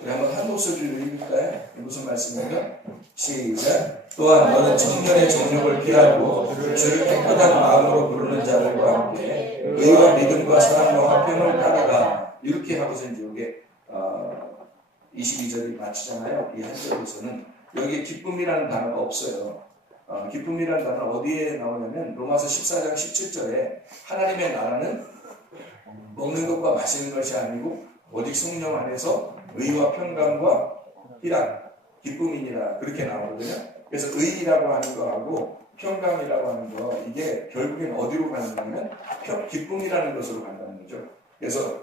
우리 한번 한 목소리로 읽을까요? 무슨 말씀인가? 시작. 또한 너는 청년의 정욕을 피하고 주를 깨끗한 마음으로 부르는 자들과 함께 의와 믿음과 사랑과 화평을 따라가. 이렇게 하고서 이제 이게 22절이 마치잖아요. 이 한 절에서는 여기에 기쁨이라는 단어가 없어요. 기쁨이라는 단어 어디에 나오냐면 로마서 14장 17절에 하나님의 나라는 먹는 것과 마시는 것이 아니고 오직 성령 안에서 의와 평강과 희락, 기쁨이니라 그렇게 나오거든요. 그래서 의라고 하는 거하고 평강이라고 하는 거 이게 결국엔 어디로 가느냐면 기쁨이라는 것으로 간다는 거죠. 그래서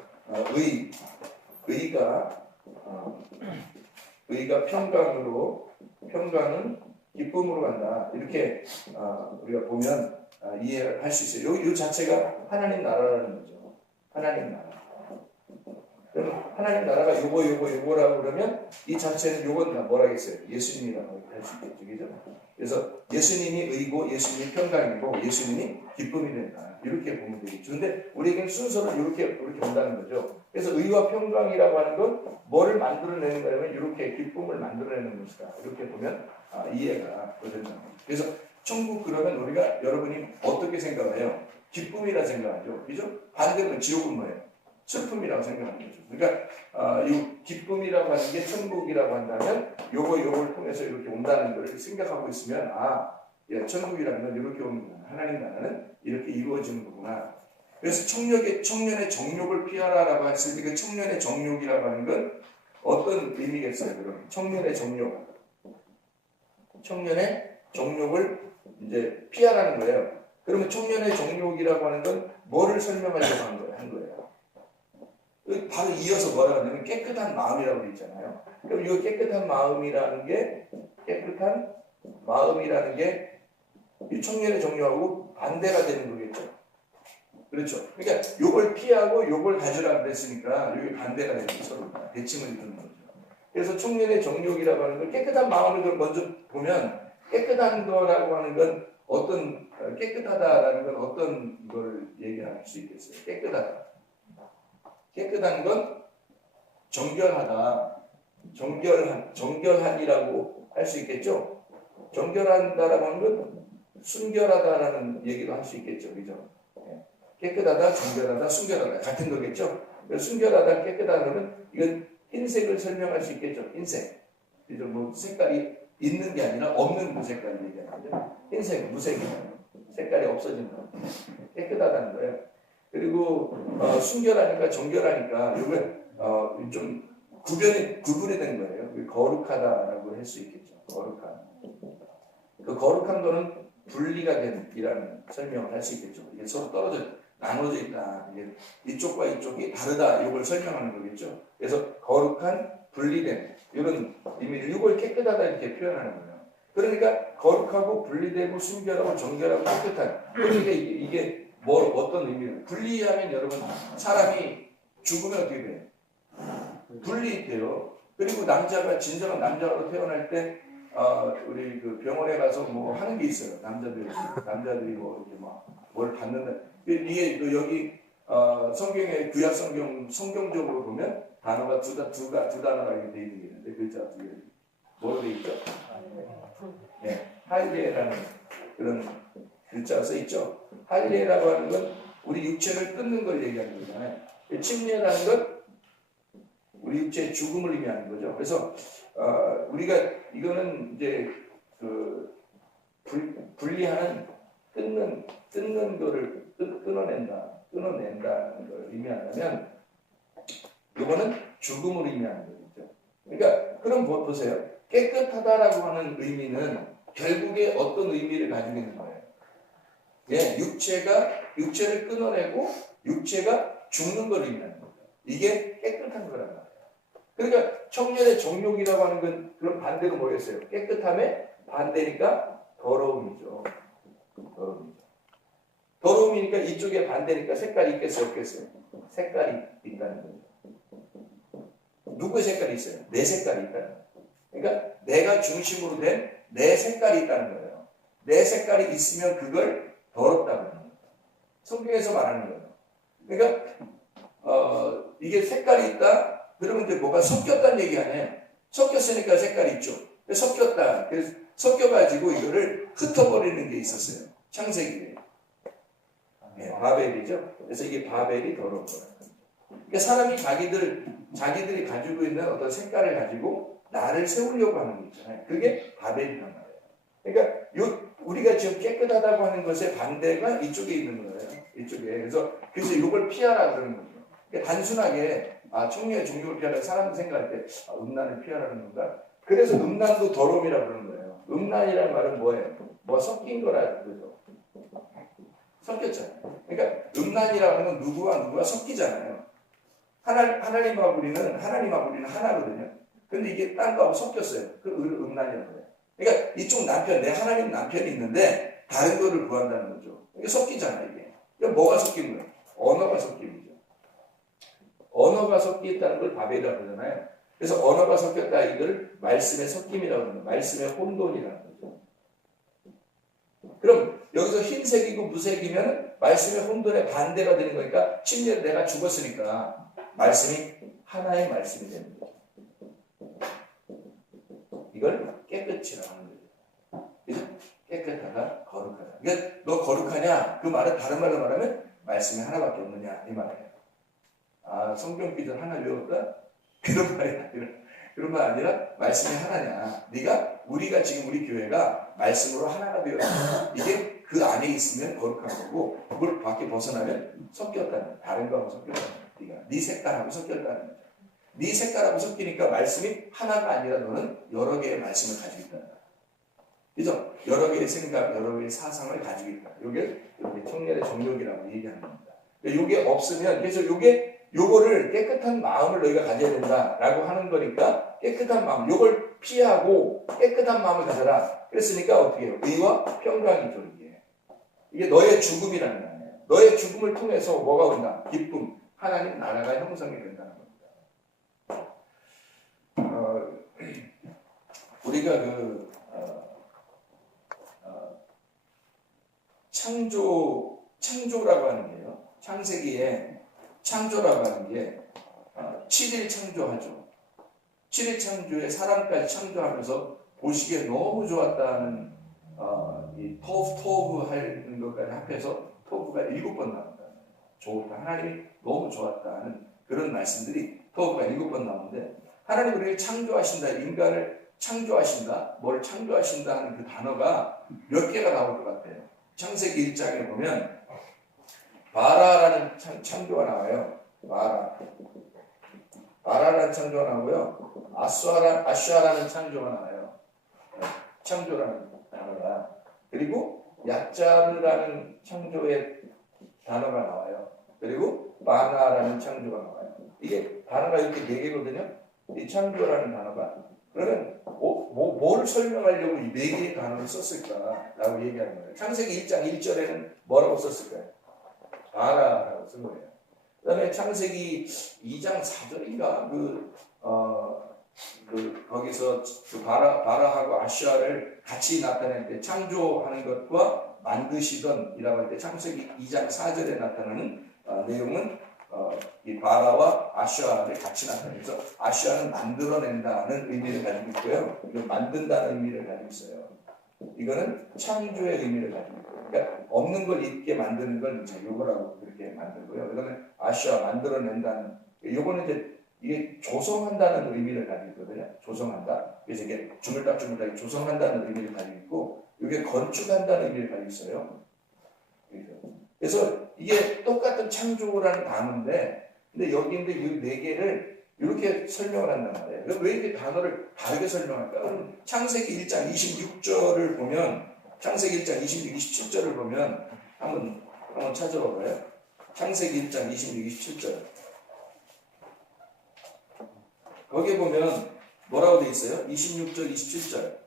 의가 평강으로 평강은 기쁨으로 간다. 이렇게 우리가 보면 이해할 수 있어요. 이 자체가 하나님 나라라는 거죠. 하나님 나라. 그럼 하나님 나라가 요거라고 그러면 이 자체는 요건 다 뭐라겠어요? 예수님이라고 할 수 있겠죠. 그죠? 그래서 예수님이 의고 예수님이 평강이고 예수님이 기쁨이 된다. 이렇게 보면 되겠죠. 근데 우리에게는 순서를 이렇게 온다는 거죠. 그래서 의와 평강이라고 하는 건 뭐를 만들어내는 거냐면 이렇게 기쁨을 만들어내는 것이다. 이렇게 보면 이해가 된다. 그래서 천국 그러면 우리가 여러분이 어떻게 생각해요? 기쁨이라 생각하죠. 그죠? 반대로 지옥은 뭐예요? 슬픔이라고 생각하는 거죠. 그러니까 이 기쁨이라고 하는 게 천국이라고 한다면 요걸 통해서 이렇게 온다는 걸 생각하고 있으면 예, 천국이라는 건 이렇게 옵니다. 하나님 나라는 이렇게 이루어지는 거구나. 그래서 청년의 정욕을 피하라라고 했을 때 그 청년의 정욕이라고 하는 건 어떤 의미겠어요? 그럼 청년의 정욕, 청년의 정욕을 이제 피하라는 거예요. 그러면 청년의 정욕이라고 하는 건 뭐를 설명하려고 한 거예요? 바로 이어서 뭐라고 하냐면 깨끗한 마음이라고 되어 있잖아요. 그럼 이 깨끗한 마음이라는 게 이 청년의 정욕하고 반대가 되는 거겠죠. 그렇죠. 그러니까 요걸 피하고 요걸 가지라 그랬으니까 이게 반대가 되는 서로 대칭을 이루는 거죠. 그래서 청년의 정욕이라고 하는 걸 깨끗한 마음을 먼저 보면 깨끗한 거라고 하는 건 깨끗하다라는 건 어떤 걸 얘기할 수 있겠어요? 깨끗한 건 정결한이라고 할 수 있겠죠? 정결한다라고 하는 건 순결하다라는 얘기도 할 수 있겠죠. 그죠? 깨끗하다, 정결하다, 순결하다 같은 거겠죠? 순결하다, 깨끗하다는 이건 흰색을 설명할 수 있겠죠. 흰색. 그죠? 뭐 색깔이 있는 게 아니라 없는 그 색깔 얘기하는 거죠. 흰색, 무색이잖아요. 색깔이 없어진다. 깨끗하다는 거예요. 그리고 순결하니까 정결하니까 이건 좀 구분이 된 거예요. 거룩하다라고 할 수 있겠죠. 거룩한. 그 거룩한 거는 분리가 된이라는 설명을 할 수 있겠죠. 이게 서로 나눠져 있다. 이게 이쪽과 이쪽이 다르다. 이걸 설명하는 거겠죠. 그래서 거룩한, 분리된 이런 의미, 이걸 깨끗하다 이렇게 표현하는 거예요. 그러니까 거룩하고 분리되고 순결하고 정결하고 깨끗한. 그러니까 이게 어떤 의미예요? 분리하면 여러분 사람이 죽으면 어떻게 돼요? 분리돼요. 그리고 진정한 남자로 태어날 때 우리 그 병원에 가서 뭐 하는 게 있어요. 남자들이 뭐 이렇게 뭘 받는다. 이게 여기 성경의 구약 성경적으로 보면 단어가 두 단어가 이렇게 돼 있는 게 있는데 글자 두 개. 뭐로 돼 있죠? 네, 할례라는 그런 글자가 써 있죠. 할례라고 하는 건 우리 육체를 끊는 걸 얘기하는 거잖아요. 침례라는 건 우리 육체의 죽음을 의미하는 거죠. 그래서 우리가 이거는 이제 그 분리하는 끊는 거를 끊어낸다는 걸 의미한다면 이거는 죽음을 의미하는 거죠. 그러니까 그럼 보세요. 깨끗하다라고 하는 의미는 결국에 어떤 의미를 가지고 있는 거예요? 예, 육체를 끊어내고 육체가 죽는 걸 의미하는 거죠. 이게 깨끗한 거란 말이에요. 그러니까 청년의 정욕이라고 하는 건 그런 반대로 뭐겠어요? 깨끗함의 반대니까 더러움이죠. 더러움이니까 이쪽에 반대니까 색깔이 있겠어요? 없겠어요? 색깔이 있다는 거죠. 누구의 색깔이 있어요? 내 색깔이 있다는 거예요. 그러니까 내가 중심으로 된 내 색깔이 있다는 거예요. 내 색깔이 있으면 그걸 더럽다고 합니다. 성경에서 말하는 거예요. 그러니까 이게 색깔이 있다, 그러면 이제 뭐가 섞였다는 얘기 아니에요. 섞였으니까 색깔이 있죠. 섞였다. 그래서 섞여가지고 이거를 흩어버리는 게 있었어요. 창세기에. 네, 바벨이죠. 그래서 이게 바벨이 더러운 거예요. 그러니까 사람이 자기들이 가지고 있는 어떤 색깔을 가지고 나를 세우려고 하는 게 있잖아요. 그게 바벨이란 말이에요. 그러니까 우리가 지금 깨끗하다고 하는 것의 반대가 이쪽에 있는 거예요. 이쪽에. 그래서 이걸 피하라 그러는 거죠. 그러니까 단순하게 청류의 종교를 피하라 사람들 생각할 때 음란을 피하라는 건가? 그래서 음란도 더러움이라고 그러는 거예요. 음란이란 말은 뭐예요? 뭐 섞인 거라 그러죠. 섞였잖아요. 그러니까 음란이라고 하는 건 누구와 섞이잖아요. 하나님하고 우리는 하나거든요. 근데 이게 딴 거하고 섞였어요. 그 음란이라는 거예요. 그러니까 이쪽 남편, 내 하나님 남편이 있는데 다른 거를 구한다는 거죠. 이게 섞이잖아요, 이게. 그러니까 뭐가 섞인 거예요? 언어가 섞인 거죠. 언어가 섞였다는 걸 바벨이라고 그러잖아요. 그래서 언어가 섞였다 이걸 말씀의 섞임이라고 합니다. 말씀의 혼돈이라는 거죠. 그럼 여기서 흰색이고 무색이면 말씀의 혼돈의 반대가 되는 거니까 심지어 내가 죽었으니까 말씀이 하나의 말씀이 되는 거죠. 이걸 깨끗이라고 하는 거죠. 그래서 깨끗하다, 거룩하다. 그러니까 너 거룩하냐? 그 말은 다른 말로 말하면 말씀이 하나밖에 없느냐 이 말이에요. 성경 기준 하나 외웠다? 그런 말 아니라 말씀이 하나냐. 우리가 지금 우리 교회가 말씀으로 하나가 되어 있다. 이게 그 안에 있으면 거룩한 거고 그걸 밖에 벗어나면 섞였다는 다른 거하고 섞였다는 거야. 네 색깔하고 섞였다는 거죠. 네 색깔하고 섞이니까 말씀이 하나가 아니라 너는 여러 개의 말씀을 가지고 있다는 거야. 그죠? 여러 개의 생각, 여러 개의 사상을 가지고 있다. 이게 청년의 정욕이라고 얘기하는 겁니다. 이게 없으면 그래서 요거를 깨끗한 마음을 너희가 가져야 된다라고 하는 거니까 깨끗한 마음, 요걸 피하고 깨끗한 마음을 가져라. 그랬으니까 어떻게 해요? 의와 평강이죠, 이게 너의 죽음이라는 거예요. 너의 죽음을 통해서 뭐가 온다? 기쁨, 하나님 나라가 형성이 된다는 겁니다. 우리가 창조라고 하는 게요. 창세기에 창조라고 하는 게 7일 창조하죠. 7일 창조에 사람까지 창조하면서 보시기에 너무 좋았다는 이 토브 하는 것까지 합해서 토브가 7번 나온다. 좋다. 하나님이 너무 좋았다는 그런 말씀들이 토브가 7번 나오는데 하나님 우리를 창조하신다. 인간을 창조하신다. 뭘 창조하신다 하는 그 단어가 몇 개가 나올 것 같아요. 창세기 1장에 보면 바라라는 창조가 나와요. 바라라는 창조가 나오고요. 아슈아라는 창조가 나와요. 창조라는 단어가. 그리고 야짜르라는 창조의 단어가 나와요. 그리고 마나라는 창조가 나와요. 이게 단어가 이렇게 4개거든요. 이 창조라는 단어가. 그러면 뭘 설명하려고 이 4개의 단어를 썼을까라고 얘기하는 거예요. 창세기 1장 1절에는 뭐라고 썼을까요? 바라라고 쓴 거예요. 그 다음에 창세기 2장 4절인가 거기서 바라하고 아슈아를 같이 나타낼 때 창조하는 것과 만드시던 이라고 할 때 창세기 2장 4절에 나타나는 내용은 이 바라와 아슈아를 같이 나타내서 아슈아는 만들어낸다는 의미를 가지고 있고요. 이건 만든다는 의미를 가지고 있어요. 이거는 창조의 의미를 가지고 있고요. 그러니까 없는 걸 있게 만드는 걸 이제 요거라고 그렇게 만들고요. 그다음에 아슈아 만들어낸다는 요거는 이게 조성한다는 의미를 가지고 있거든요. 조성한다. 그래서 이게 주물딱주물딱 조성한다는 의미를 가지고 있고 이게 건축한다는 의미를 가지고 있어요. 그래서 이게 똑같은 창조라는 단어인데 근데 여기인데 이 4개를 이렇게 설명을 한단 말이에요. 그럼 왜 이렇게 단어를 다르게 설명할까? 그럼 창세기 1장 26절을 보면 창세기 1장 26, 27절을 보면 한번 찾아봐봐요. 창세기 1장 26, 27절 거기에 보면 뭐라고 되어 있어요? 26절, 27절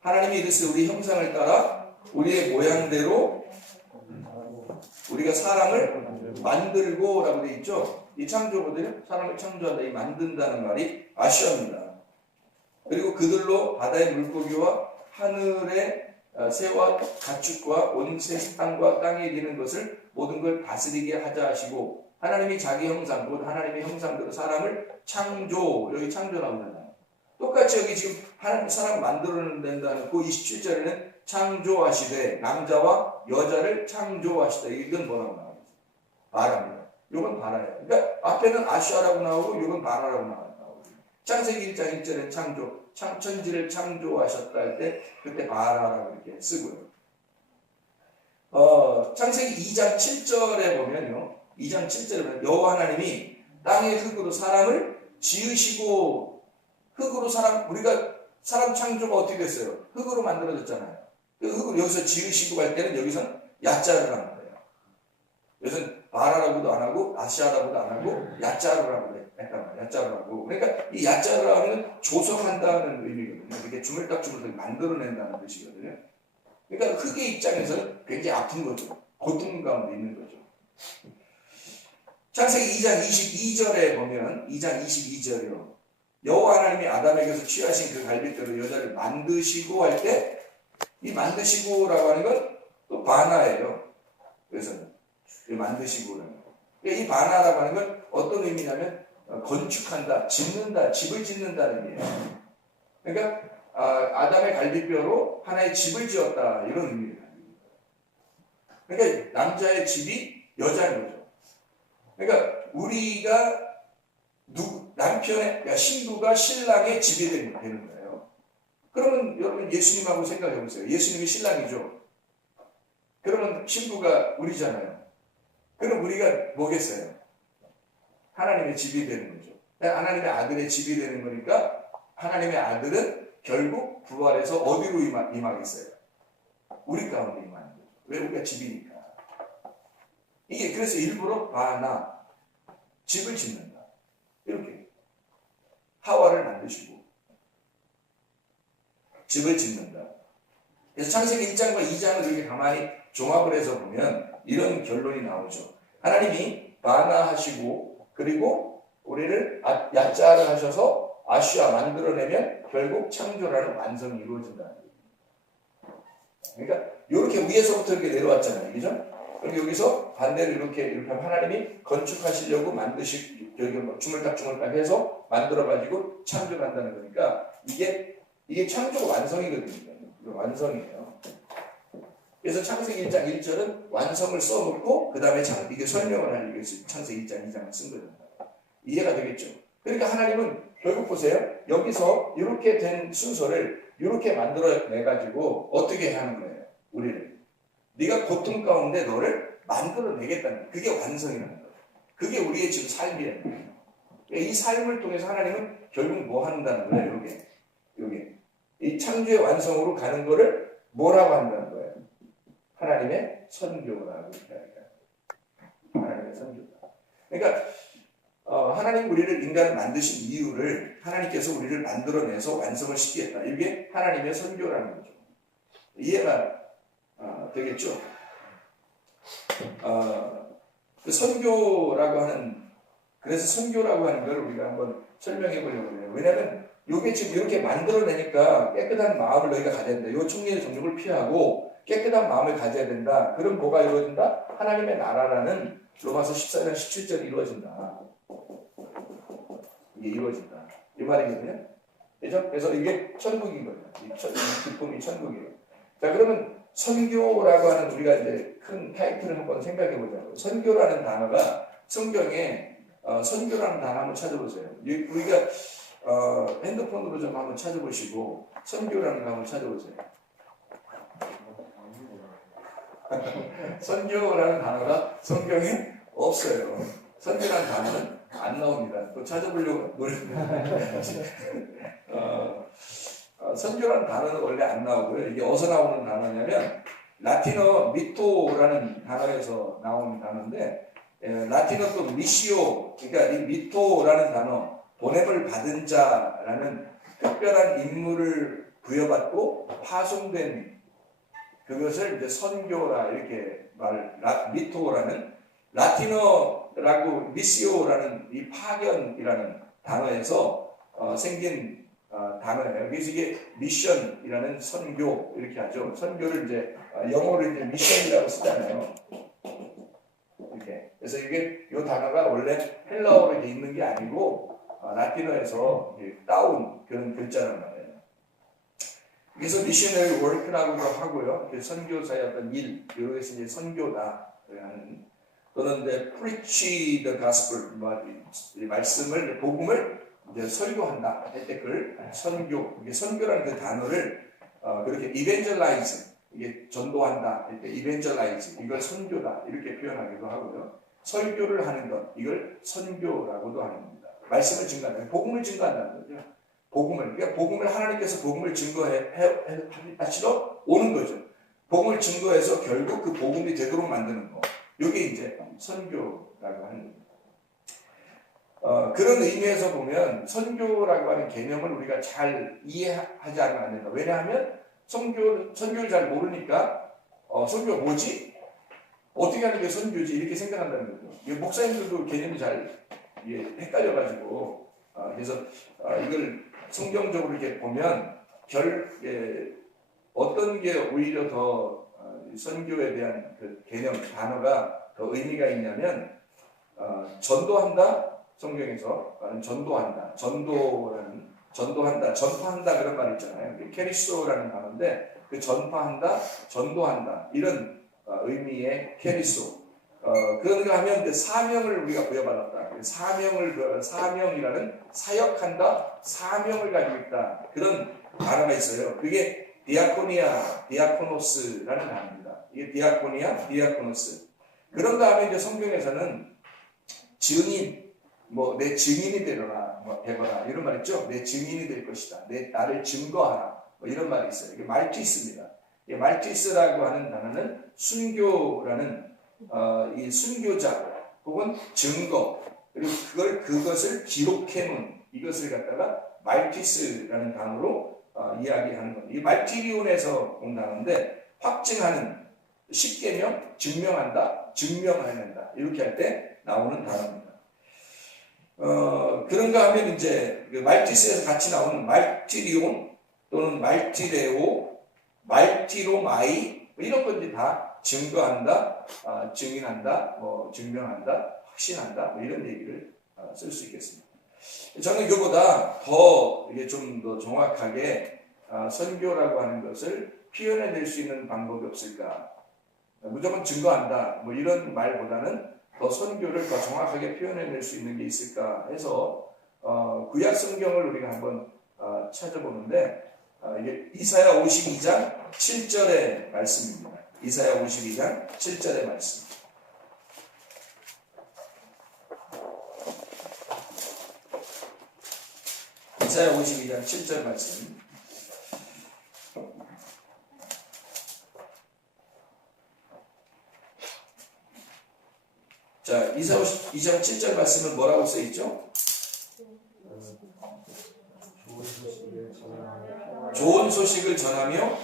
하나님이 이르시되 우리 형상을 따라 우리의 모양대로 우리가 사람을 만들고 라고 되어 있죠. 이 창조거든요. 사람을 창조한다. 이 만든다는 말이 아슈아입니다. 그리고 그들로 바다의 물고기와 하늘의 새와 가축과 온 새 땅과 땅에 있는 것을 모든 걸 다스리게 하자 하시고 하나님이 자기 형상, 곧 하나님의 형상대로 사람을 창조, 여기 창조 나오잖아요. 똑같이 여기 지금 하나님 사람 만들어낸다는 그 27절에는 창조하시되 남자와 여자를 창조하시다. 이건 뭐라고 나와요? 바라입니다. 이건 바라예요. 그러니까 앞에는 아슈아라고 나오고 이건 바라라고 나와요. 창세기 1장 1절에 천지를 창조하셨다 할 때 그때 바라라고 이렇게 쓰고요. 창세기 2장 7절에 보면요. 2장 7절에 보면 여호와 하나님이 땅의 흙으로 사람을 지으시고 흙으로 우리가 사람 창조가 어떻게 됐어요? 흙으로 만들어졌잖아요. 그 흙으로 여기서 지으시고 할 때는 여기서는 야자를 하는 거예요. 여기서는 바라라고도 안 하고 아시아라고도 안 하고 야자라고 했단 말이에요. 야자라고. 그러니까 이 야자라는 조성한다는 의미거든요. 이렇게 주물딱주물딱 만들어낸다는 뜻이거든요. 그러니까 흙의 입장에서는 굉장히 아픈 거죠. 고통 가운데 있는 거죠. 창세기 2장 22절에 보면 2장 22절이요. 여호와 하나님이 아담에게서 취하신 그 갈빗대로 여자를 만드시고 할 때 이 만드시고라고 하는 건 또 바나예요. 그래서 만드시고라는 거. 이 바나라고 하는 건 어떤 의미냐면 건축한다, 짓는다, 집을 짓는다는 의미예요. 그러니까 아담의 갈빗뼈로 하나의 집을 지었다 이런 의미입니다. 그러니까 남자의 집이 여자인 거죠. 그러니까 우리가 그러니까 신부가 신랑의 집이 되는 거예요. 그러면 여러분 예수님하고 생각해 보세요. 예수님이 신랑이죠. 그러면 신부가 우리잖아요. 그럼 우리가 뭐겠어요? 하나님의 집이 되는 거죠. 하나님의 아들의 집이 되는 거니까 하나님의 아들은 결국 부활해서 어디로 임하겠어요? 우리 가운데 임하는 거죠. 왜? 우리가 집이니까. 이게 그래서 일부러 바나 집을 짓는다. 이렇게 하와를 만드시고 집을 짓는다. 그래서 창세기 1장과 2장을 이렇게 가만히 종합을 해서 보면 이런 결론이 나오죠. 하나님이 바나 하시고 그리고 우리를 야자를 하셔서 아슈아 만들어내면 결국 창조라는 완성이 이루어진다는 거예요. 그러니까 이렇게 위에서부터 이렇게 내려왔잖아요. 그죠? 그럼 여기서 반대로 이렇게 하면 하나님이 건축하시려고 여기 뭐 주물딱주물딱 해서 만들어가지고 창조를 한다는 거니까 이게 창조 완성이거든요. 완성이에요. 그래서 창세기 1장 1절은 완성을 써놓고 그 다음에 이게 설명을 하기 위해서 창세기 1장 2장을 쓴 거예요. 이해가 되겠죠? 그러니까 하나님은 결국 보세요. 여기서 이렇게 된 순서를 이렇게 만들어내가지고 어떻게 하는 거예요? 우리를. 네가 고통 가운데 너를 만들어내겠다는 거예요. 그게 완성이라는 거예요. 그게 우리의 지금 삶이라는 거예요. 이 삶을 통해서 하나님은 결국 뭐 한다는 거예요? 요게. 이 창조의 완성으로 가는 거를 뭐라고 한다는 거예요? 하나님의 선교라고 이야기합니다. 하나님의 선교다. 그러니까 하나님 우리를 인간을 만드신 이유를 하나님께서 우리를 만들어내서 완성을 시키겠다. 이게 하나님의 선교라는 거죠. 이해가 되겠죠? 그 그래서 선교라고 하는 걸 우리가 한번 설명해 보려고 해요. 왜냐하면 이게 지금 이렇게 만들어내니까 깨끗한 마음을 너희가 가져야 된다. 이 총리의 정욕을 피하고 깨끗한 마음을 가져야 된다. 그럼 뭐가 이루어진다? 하나님의 나라라는 로마서 14장 17절이 이루어진다. 이게 이루어진다. 이 말이거든요. 그죠? 그래서 이게 천국이거든요. 이 기쁨이 천국이에요. 자, 그러면 선교라고 하는 우리가 이제 큰 타이틀을 한번 생각해 보자고요. 선교라는 단어가 성경에 선교라는 단어 한번 찾아보세요. 우리가 핸드폰으로 좀 한번 찾아보시고 선교라는 거 한번 찾아보세요. 선교라는 단어가 성경에 없어요. 선교라는 단어는 안 나옵니다. 또 찾아보려고 선교라는 단어는 원래 안 나오고요. 이게 어디서 나오는 단어냐면 라틴어 미토라는 단어에서 나오는 단어인데 라틴어 또 미시오, 그러니까 이 미토라는 단어, 보냄을 받은 자라는 특별한 임무를 부여받고 파송된 그것을 이제 선교라 이렇게 미토라는 라틴어라고 미시오라는 이 파견이라는 단어에서 생긴 단어예요. 그래서 이게 미션이라는 선교 이렇게 하죠. 선교를 이제 영어로 이제 미션이라고 쓰잖아요. 이렇게 그래서 이게 이 단어가 원래 헬라어로 이렇게 있는 게 아니고 라틴어에서 따온 그런 글자란 말이에요. 그래서 미셔너리 워크라고도 하고요. 선교사의 어떤 일, 이것이 이제 선교다 하는, 또는 이제 preach the gospel, 말씀을, 복음을 이제 설교한다 할 때 그걸 선교, 이게 선교라는 그 단어를 그렇게 evangelize, 이게 전도한다 할 때 evangelize, 이걸 선교다 이렇게 표현하기도 하고요. 설교를 하는 것, 이걸 선교라고도 합니다. 말씀을 증거한다, 복음을 증거한다는 거죠. 그러니까 복음을 하나님께서 복음을 증거하시러 오는 거죠. 복음을 증거해서 결국 그 복음이 되도록 만드는 거. 이게 이제 선교라고 하는 겁니다. 그런 의미에서 보면 선교라고 하는 개념을 우리가 잘 이해하지 않으면 안 된다. 왜냐하면 선교를 잘 모르니까 선교가 뭐지? 어떻게 하는 게 선교지? 이렇게 생각한다는 거죠. 목사님들도 개념이 잘 헷갈려가지고 그래서 이걸 성경적으로 이렇게 보면 어떤 게 오히려 더 선교에 대한 그 개념, 단어가 더 의미가 있냐면 전도한다, 성경에서 전도한다, 전도한다, 전파한다 그런 말 있잖아요. 케리소라는 단어인데 그 전파한다, 전도한다 이런 의미의 케리소. 그런가 하면 그 사명을 우리가 부여받았다. 사명이라는 사역한다, 사명을 가지고 있다. 그런 단어가 있어요. 그게 디아코노스라는 단어입니다. 이게 디아코노스. 그런 다음에 이제 성경에서는 증인, 내 증인이 되거라, 이런 말 있죠? 내 증인이 될 것이다. 나를 증거하라. 이런 말이 있어요. 이게 말티스입니다. 이 말티스라고 하는 단어는 순교라는 이 순교자 혹은 증거, 그리고 그것을 기록해놓은 이것을 갖다가 말티스라는 단어로 이야기하는 겁니다. 이 말티리온에서 온 단어인데 확증하는, 십계명, 증명한다, 증명해낸다 이렇게 할 때 나오는 단어입니다. 그런가 하면 이제 그 말티스에서 같이 나오는 말티리온 또는 말티레오, 말티로마이 이런 건지 다 증거한다, 증인한다, 증명한다, 확신한다 이런 얘기를 쓸 수 있겠습니다. 저는 이거보다 더 이게 좀 더 정확하게 선교라고 하는 것을 표현해낼 수 있는 방법이 없을까? 무조건 증거한다 이런 말보다는 더 선교를 더 정확하게 표현해낼 수 있는 게 있을까 해서 구약 성경을 우리가 한번 찾아보는데 이게 이사야 52장 7절의 말씀입니다. 이사야 52장 7절의 말씀. 이사야 52장 7절 말씀. 자, 이사야 52장 7절 말씀은 뭐라고 써 있죠? 좋은 소식을 전하며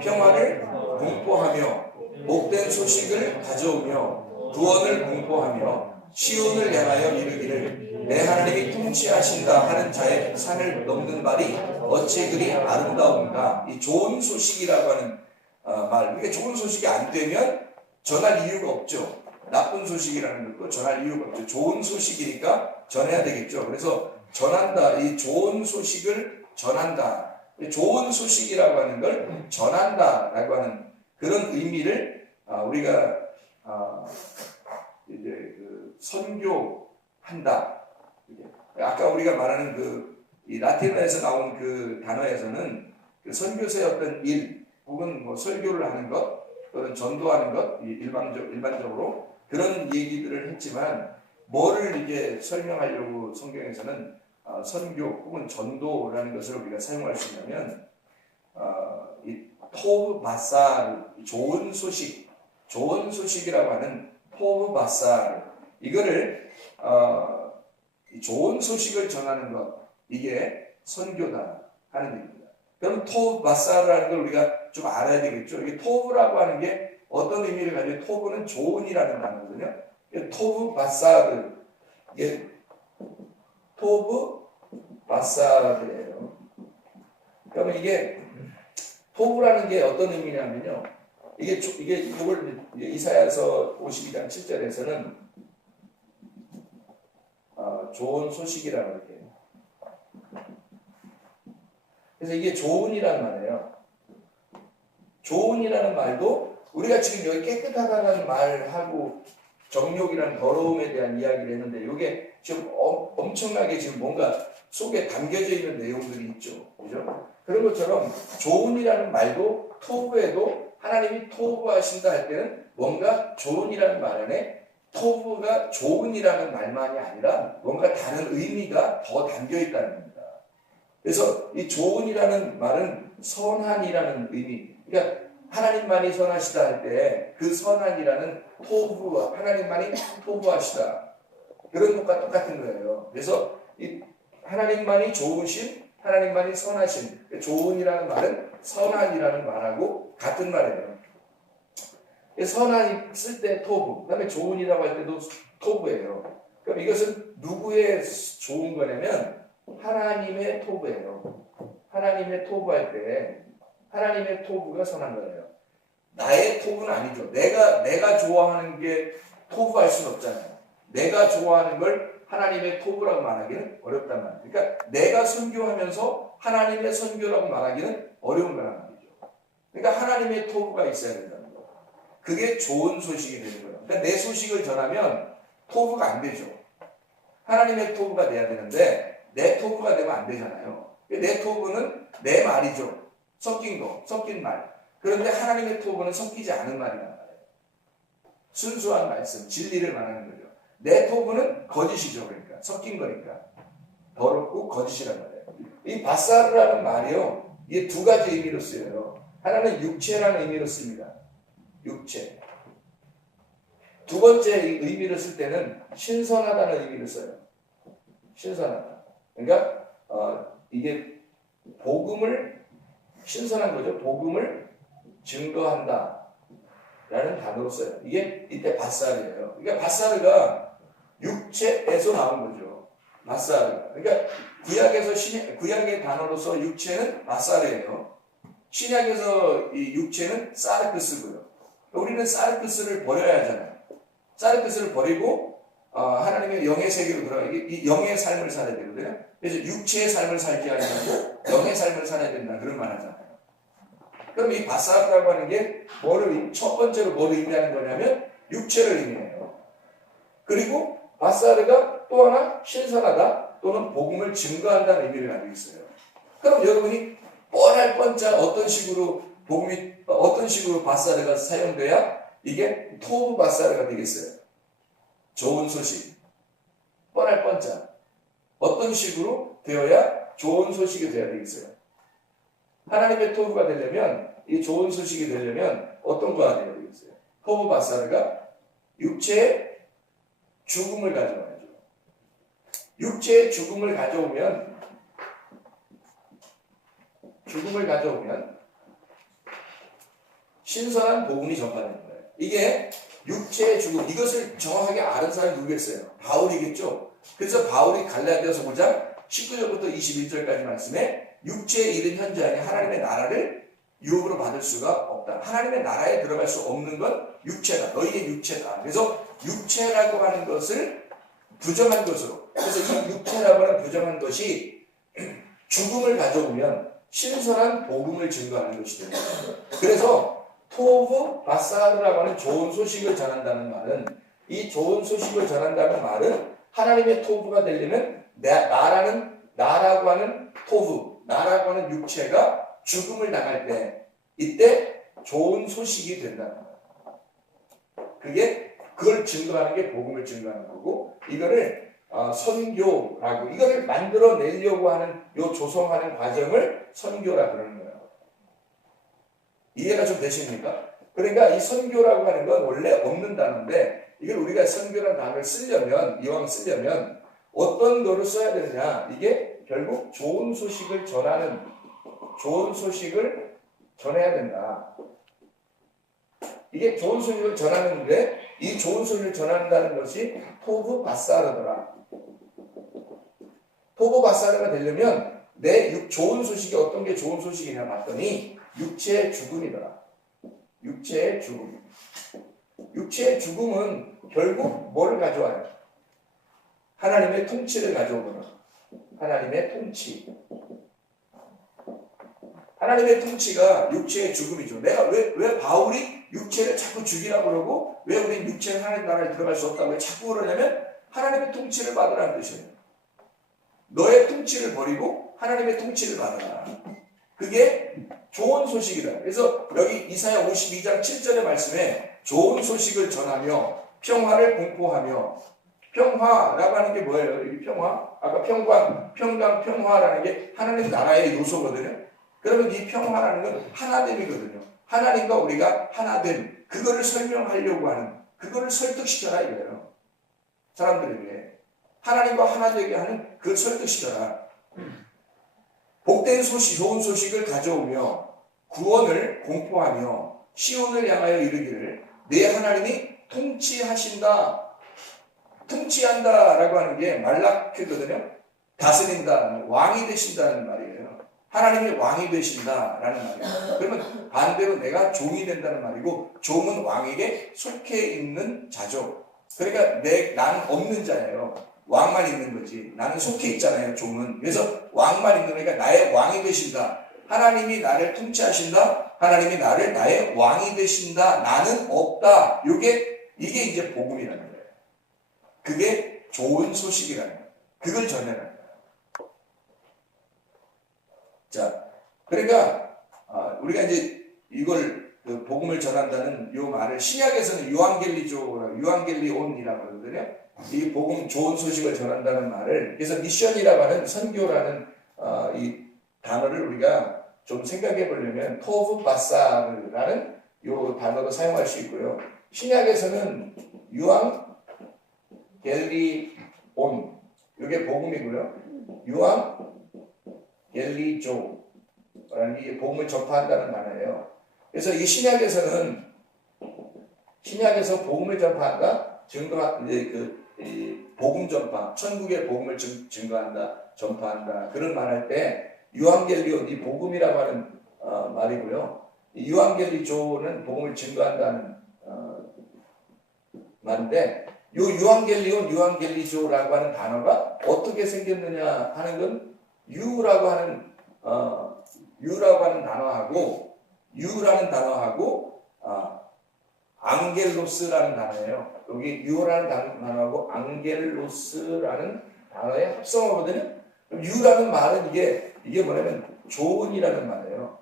평화를 공포하며 복된 소식을 가져오며 구원을 공포하며 시온을 향하여 이르기를 내 하나님이 통치하신다 하는 자의 산을 넘는 말이 어찌 그리 아름다운가. 이 좋은 소식이라고 하는 말, 이게 좋은 소식이 안 되면 전할 이유가 없죠. 나쁜 소식이라는 것도 전할 이유가 없죠. 좋은 소식이니까 전해야 되겠죠. 그래서 전한다, 이 좋은 소식을 전한다. 좋은 소식이라고 하는 걸 전한다라고 하는 그런 의미를 우리가 이제 그 선교한다. 아까 우리가 말하는 이 라틴어에서 나온 그 단어에서는 그 선교사의 어떤 일 혹은 설교를 하는 것 또는 전도하는 것 일반적으로 그런 얘기들을 했지만 뭐를 이게 설명하려고 성경에서는 선교 혹은 전도라는 것을 우리가 사용할 수 있냐면 이 토브 바살, 좋은 소식이라고 하는 토브 바살, 이거를 좋은 소식을 전하는 것, 이게 선교다 하는 얘기입니다. 그럼 토브 바살이라는 걸 우리가 좀 알아야 되겠죠. 이게 토브라고 하는 게 어떤 의미를 가지고, 토브는 좋은이라는 단어거든요. 토브 바살, 이게 토브 바살이에요. 그러면 이게 토브라는 게 어떤 의미냐면요. 이걸 이사야서 52장 7절에서는 좋은 소식이라고 이렇게. 그래서 이게 좋은이라는 말이에요. 좋은이라는 말도 우리가 지금 여기 깨끗하다는 말하고 정욕이라는 더러움에 대한 이야기를 했는데 이게 지금 엄청나게 지금 뭔가 속에 담겨져 있는 내용들이 있죠. 그죠? 그런 것처럼 좋은이라는 말도 토부에도 하나님이 토부하신다 할 때는 뭔가 좋은이라는 말 안에 토부가 좋은이라는 말만이 아니라 뭔가 다른 의미가 더 담겨 있다는 겁니다. 그래서 이 좋은이라는 말은 선한이라는 의미. 그러니까 하나님만이 선하시다 할 때 그 선한이라는 토부, 하나님만이 토부하시다. 그런 것과 똑같은 거예요. 그래서 이 하나님만이 좋으신, 하나님만이 선하신, 좋은이라는 말은 선한이라는 말하고 같은 말이에요. 선한 쓸 때 토부, 그 다음에 좋은이라고 할 때도 토부예요. 그럼 이것은 누구의 좋은 거냐면 하나님의 토부예요. 하나님의 토부할 때 하나님의 토부가 선한 거예요. 나의 토부는 아니죠. 내가 좋아하는 게 토부할 수는 없잖아요. 내가 좋아하는 걸 하나님의 토부라고 말하기는 어렵단 말이에요. 그러니까 내가 선교하면서 하나님의 선교라고 말하기는 어려운 거란 말이죠. 그러니까 하나님의 토부가 있어야 된다는 거예요. 그게 좋은 소식이 되는 거예요. 그러니까 내 소식을 전하면 토부가 안 되죠. 하나님의 토부가 돼야 되는데 내 토부가 되면 안 되잖아요. 내 토부는 내 말이죠. 섞인 말. 그런데 하나님의 토부는 섞이지 않은 말이란 말이에요. 순수한 말씀, 진리를 말하는 거죠. 내 토부는 거짓이죠. 그러니까 섞인 거니까 더럽고 거짓이란 말이에요. 이 바사르라는 말이요, 이게 두 가지 의미로 쓰여요. 하나는 육체라는 의미로 씁니다. 육체. 두 번째 의미를 쓸 때는 신선하다는 의미를 써요. 신선하다. 그러니까 이게 복음을 신선한 거죠. 복음을 증거한다 라는 단어로 써요. 이게 이때 바사르예요. 그러니까 바사르가 육체에서 나온 거죠. 바사르가. 그러니까 구약의 단어로서 육체는 바사르예요. 신약에서 이 육체는 사르크스고요. 우리는 사르크스를 버려야 하잖아요. 사르크스를 버리고 하나님의 영의 세계로 들어가 이 영의 삶을 살아야 되거든요. 그래서 육체의 삶을 살지 아니하고 영의 삶을 살아야 된다 그런 말 하잖아요. 그럼 이 바사르라고 하는 게 첫 번째로 뭘 의미하는 거냐면 육체를 의미해요. 그리고 바사르가 또 하나 신선하다 또는 복음을 증거한다는 의미를 가지고 있어요. 그럼 여러분이 뻔할 뻔짜 어떤 식으로 바사르가 사용돼야 이게 토부 바사르가 되겠어요. 좋은 소식. 뻔할 뻔짜. 어떤 식으로 되어야 좋은 소식이 되어야 되겠어요. 하나님의 토부가 되려면, 이 좋은 소식이 되려면 어떤 거가 되어야 되겠어요? 토부 바사르가 육체의 죽음을 가져와야죠. 육체의 죽음을 가져오면 신선한 복음이 전파되는 거예요. 이게 육체의 죽음, 이것을 정확하게 아는 사람이 누구겠어요? 바울이겠죠. 그래서 바울이 갈라디아서 5장 19절부터 21절까지 말씀에 육체에 이른 현재 안에 하나님의 나라를 유업으로 받을 수가 없다. 하나님의 나라에 들어갈 수 없는 건 육체다. 너희의 육체다. 그래서 육체라고 하는 것을 부정한 것으로. 그래서 이 육체라고 하는 부정한 것이 죽음을 가져오면 신선한 복음을 증거하는 것이 됩니다. 그래서 토부 바사르라고 하는 좋은 소식을 전한다는 말은, 이 좋은 소식을 전한다는 말은 하나님의 토부가 되려면 나라고 하는 토부, 나라고 하는 육체가 죽음을 당할 때 이때 좋은 소식이 된다는 거예요. 그걸 증거하는 게 복음을 증거하는 거고, 이거를 선교라고, 이거를 만들어내려고 하는 요 조성하는 과정을 선교라 그러는 거예요. 이해가 좀 되십니까? 그러니까 이 선교라고 하는 건 원래 없는 단어인데, 이걸 우리가 선교라는 단어를 이왕 쓰려면 어떤 거를 써야 되느냐? 이게 결국 좋은 소식을 전해야 된다. 이게 좋은 소식을 전하는데, 이 좋은 소식을 전한다는 것이 토부 바사르더라. 토부 바사르가 되려면 좋은 소식이 어떤 게 좋은 소식이냐 봤더니 육체의 죽음이더라. 육체의 죽음. 육체의 죽음은 결국 뭐를 가져와요? 하나님의 통치를 가져오거나 하나님의 통치. 하나님의 통치가 육체의 죽음이죠. 내가 왜 바울이 육체를 자꾸 죽이라고 그러고 왜 우리 육체는 하나님 나라에 들어갈 수 없다고 왜 자꾸 그러냐면 하나님의 통치를 받으라는 뜻이에요. 너의 통치를 버리고 하나님의 통치를 받아라. 그게 좋은 소식이다. 그래서 여기 이사야 52장 7절의 말씀에 좋은 소식을 전하며 평화를 공포하며 평화라고 하는 게 뭐예요? 이 평화? 아까 평강, 평화라는 게 하나님 나라의 요소거든요. 그러면 이 평화라는 건 하나됨이거든요. 하나님과 우리가 하나됨, 그거를 설명하려고 하는, 그거를 설득시켜라 이거예요. 사람들에게. 하나님과 하나 되게 하는 그걸 설득시켜라. 복된 소식, 좋은 소식을 가져오며 구원을 공포하며 시온을 향하여 이르기를 내 하나님이 통치하신다. 통치한다라고 하는 게 말라크거든요. 다스린다, 왕이 되신다는 말이에요. 하나님이 왕이 되신다라는 말이에요. 그러면 반대로 내가 종이 된다는 말이고 종은 왕에게 속해 있는 자죠. 그러니까 나는 없는 자예요. 왕만 있는 거지. 나는 속해 있잖아요. 종은. 그래서 왕만 있는 거니까 나의 왕이 되신다. 하나님이 나를 통치하신다. 하나님이 나의 왕이 되신다. 나는 없다. 이게 이제 복음이라는 거예요. 그게 좋은 소식이라는 거예요. 그걸 전하는 거예요. 자, 그러니까 우리가 이제 이걸 복음을 전한다는 이 말을 신약에서는 유앙겔리온이라고 하거든요. 이 복음 좋은 소식을 전한다는 말을 그래서 미션이라고 하는 선교라는 이 단어를 우리가 좀 생각해 보려면 토브 바사르라는 이 단어도 사용할 수 있고요. 신약에서는 유앙겔리온 이게 복음이고요. 유앙겔리조라는 게 복음을 전파한다는 단어예요. 그래서 이 신약에서 복음을 전파한다, 복음 전파, 천국의 복음을 증거한다, 전파한다 그런 말할 때 유앙겔리온 이 복음이라고 하는 말이고요. 이 유앙겔리조는 복음을 증거한다는 말인데 이 유앙겔리온, 유앙겔리조라고 하는 단어가 어떻게 생겼느냐 하는 건 유라고 하는 단어하고 앙겔로스라는 단어예요. 여기 유라는 단어하고 앙겔로스라는 단어의 합성어거든요. 유라는 말은 이게 뭐냐면 좋은이라는 말이에요.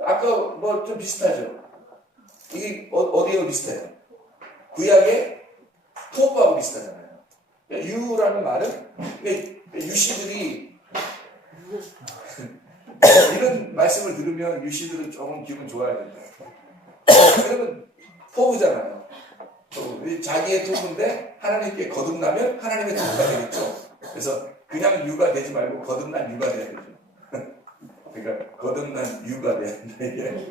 아까 뭐 좀 비슷하죠. 이게 어디하고 비슷해요? 구약의 토브하고 비슷하잖아요. 유라는 말은 유씨들이 이런 말씀을 들으면 유씨들은 조금 기분 좋아야 된다. 그러면 토브잖아요. 자기의 토브인데 하나님께 거듭나면 하나님의 토브가 되겠죠. 그래서 그냥 유가 되지 말고 거듭난 유가 돼야 되죠. 그러니까 거듭난 유가 돼야 된다 이게.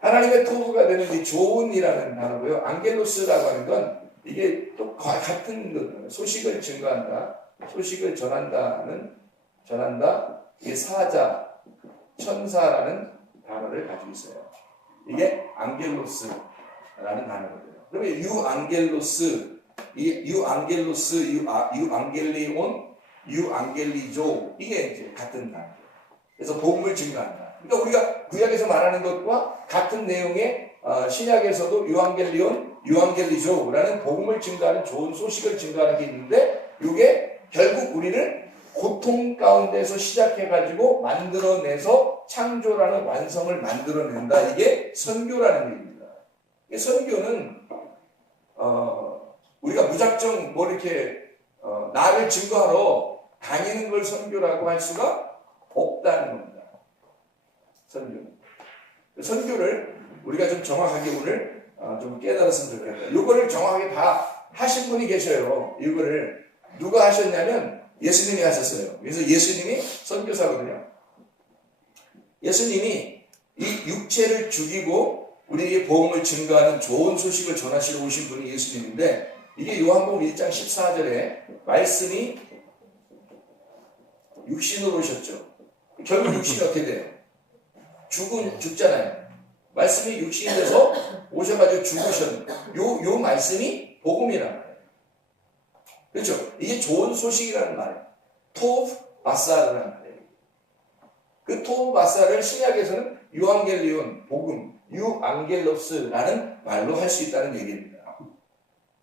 하나님의 토브가 되는 이 좋은이라는 단어고요. 앙겔로스라고 하는 건 이게 또 같은 거예요. 소식을 증거한다, 소식을 전한다. 이게 사자, 천사라는 단어를 가지고 있어요. 이게 앙겔로스라는 단어거든요. 그러면 유앙겔리온, 유앙겔리조 이게 이제 같은 단어. 그래서 복음을 증거한다. 그러니까 우리가 구약에서 말하는 것과 같은 내용의 신약에서도 유앙겔리온, 유앙겔리조라는 복음을 증거하는 좋은 소식을 증거하는 게 있는데 이게 결국 우리를 고통 가운데서 시작해가지고 만들어내서 창조라는 완성을 만들어낸다. 이게 선교라는 얘기입니다. 이 선교는 우리가 무작정 뭐 이렇게 나를 증거하러 다니는 걸 선교라고 할 수가 없다는 겁니다. 선교를 우리가 좀 정확하게 오늘 좀 깨달았으면 좋겠다. 이거를 정확하게 다 하신 분이 계셔요. 이거를 누가 하셨냐면 예수님이 하셨어요. 그래서 예수님이 선교사거든요. 예수님이 이 육체를 죽이고 우리에게 복음을 증거하는 좋은 소식을 전하시러 오신 분이 예수님인데 이게 요한복음 1장 14절에 말씀이 육신으로 오셨죠. 결국 육신이 어떻게 돼요? 죽잖아요. 말씀이 육신이 돼서 오셔가지고 죽으셨는데 요 말씀이 복음이란 말이에요. 그렇죠? 이게 좋은 소식이라는 말이에요. 토브 바사르라는 말이에요. 그 토브 바사를 신약에서는 유앙겔리온, 복음, 유앙겔로스라는 말로 할 수 있다는 얘기입니다.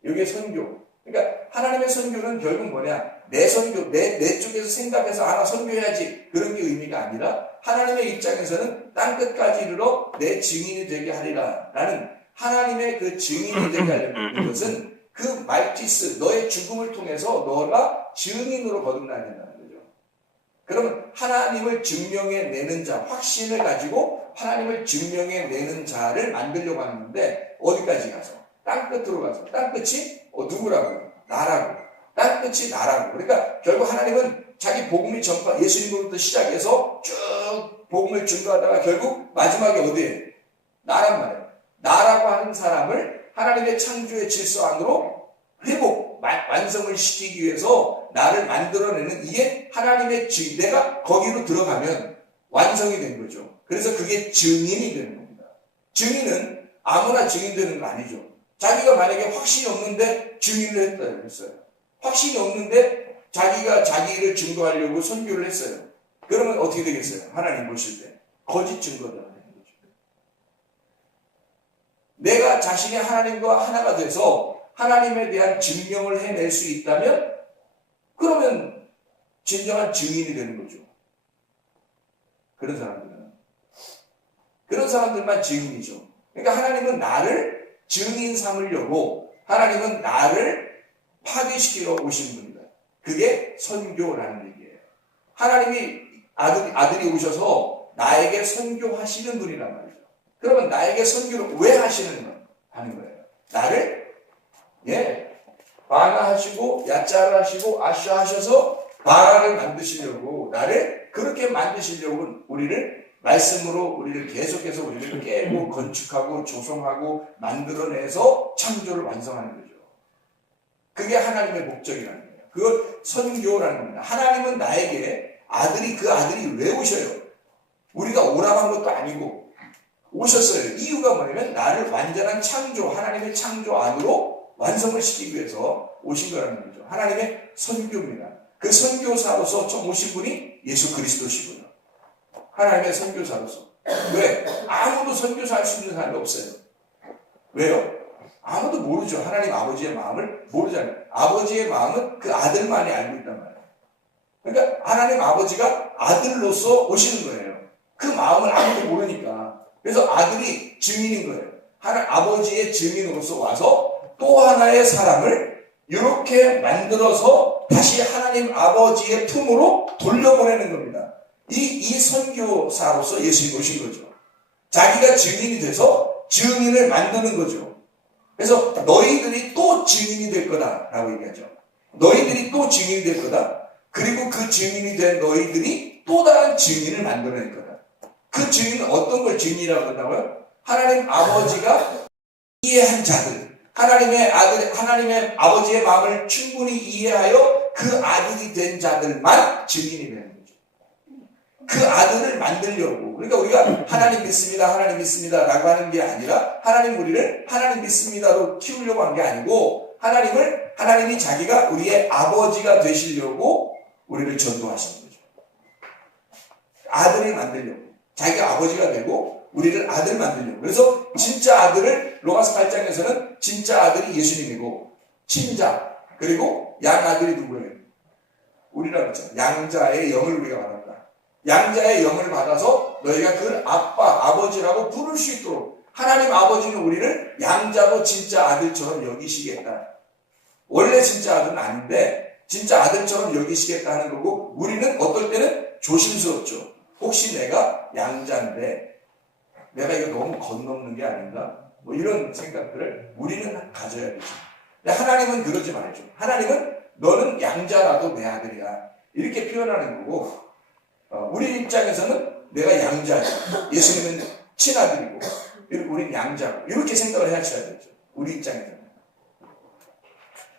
이게 선교. 그러니까 하나님의 선교는 결국 뭐냐? 내 선교, 내 쪽에서 생각해서 나 선교해야지 그런 게 의미가 아니라 하나님의 입장에서는 땅끝까지 이르러 내 증인이 되게 하리라 라는 하나님의 그 증인이 되게 하려는 것은 그 말티스, 너의 죽음을 통해서 너가 증인으로 거듭나야 된다는 거죠. 그러면 하나님을 증명해내는 자, 확신을 가지고 하나님을 증명해내는 자를 만들려고 하는 건데 어디까지 가서? 땅끝으로 가서. 땅끝이 누구라고? 나라고. 땅끝이 나라고. 그러니까 결국 하나님은 자기 복음이 전파, 예수님으로부터 시작해서 쭉 복음을 증거하다가 결국 마지막에 어디에? 나란 말이에요. 나라고 하는 사람을 하나님의 창조의 질서 안으로 회복, 완성을 시키기 위해서 나를 만들어내는 이게 하나님의 내가 거기로 들어가면 완성이 된 거죠. 그래서 그게 증인이 되는 겁니다. 증인은 아무나 증인되는 거 아니죠. 자기가 만약에 확신이 없는데 증인을 했다 했어요. 확신이 없는데 자기가 자기를 증거하려고 선교를 했어요. 그러면 어떻게 되겠어요? 하나님 보실 때 거짓 증거다 되는 거죠. 내가 자신이 하나님과 하나가 돼서 하나님에 대한 증명을 해낼 수 있다면 그러면 진정한 증인이 되는 거죠. 그런 사람들만 증인이죠. 그러니까 하나님은 나를 증인 삼으려고 하나님은 나를 파괴시키러 오신 분이다. 그게 선교라는 얘기예요. 하나님이 아들이 오셔서 나에게 선교하시는 분이란 말이죠. 그러면 나에게 선교를 왜 하는 거예요? 나를 바나하시고 야짜를 하시고 아샤하셔서 바라를 만드시려고 나를 그렇게 만드시려고 우리를 말씀으로 우리를 계속해서 우리를 깨고 건축하고 조성하고 만들어내서 창조를 완성하는 거죠. 그게 하나님의 목적이라는 거예요. 그걸 선교라는 겁니다. 하나님은 나에게 그 아들이 왜 오셔요? 우리가 오라고 한 것도 아니고 오셨어요. 이유가 뭐냐면 나를 완전한 창조, 하나님의 창조 안으로 완성을 시키기 위해서 오신 거라는 거죠. 하나님의 선교입니다. 그 선교사로서 처음 오신 분이 예수 그리스도시고요. 하나님의 선교사로서. 왜? 아무도 선교사 할 수 있는 사람이 없어요. 왜요? 아무도 모르죠. 하나님 아버지의 마음을 모르잖아요. 아버지의 마음은 그 아들만이 알고 있단 말이에요. 그러니까 하나님 아버지가 아들로서 오시는 거예요. 그 마음을 아무도 모르니까. 그래서 아들이 증인인 거예요. 아버지의 증인으로서 와서 또 하나의 사람을 이렇게 만들어서 다시 하나님 아버지의 품으로 돌려보내는 겁니다. 이 선교사로서 예수님이 오신 거죠. 자기가 증인이 돼서 증인을 만드는 거죠. 그래서 너희들이 또 증인이 될 거다라고 얘기하죠. 너희들이 또 증인이 될 거다. 그리고 그 증인이 된 너희들이 또 다른 증인을 만들어낼 거다. 그 증인은 어떤 걸 증인이라고 한다고요? 하나님 아버지가 이해한 자들, 하나님의 아버지의 마음을 충분히 이해하여 그 아들이 된 자들만 증인이 되는 거죠. 그 아들을 만들려고. 그러니까 우리가 하나님 믿습니다 라고 하는 게 아니라 하나님 우리를 하나님 믿습니다로 키우려고 한 게 아니고 하나님이 자기가 우리의 아버지가 되시려고 우리를 전도하시는 거죠. 아들을 만들려고. 자기가 아버지가 되고 우리를 아들 만들려고. 그래서 진짜 아들을 로마서 8장에서는 진짜 아들이 예수님이고 친자 그리고 양아들이 누구예요? 우리라고 했죠. 양자의 영을 우리가 받았다. 양자의 영을 받아서 너희가 그를 아버지라고 부를 수 있도록 하나님 아버지는 우리를 양자고 진짜 아들처럼 여기시겠다. 원래 진짜 아들은 아닌데 진짜 아들처럼 여기시겠다 하는 거고 우리는 어떨 때는 조심스럽죠. 혹시 내가 양자인데 내가 이거 너무 건넘는 게 아닌가? 뭐 이런 생각들을 우리는 가져야겠죠. 근데 하나님은 그러지 말죠. 하나님은 너는 양자라도 내 아들이야. 이렇게 표현하는 거고 우리 입장에서는 내가 양자죠. 예수님은 친아들이고 우리는 양자고 이렇게 생각을 하셔야 되죠. 우리 입장에서는.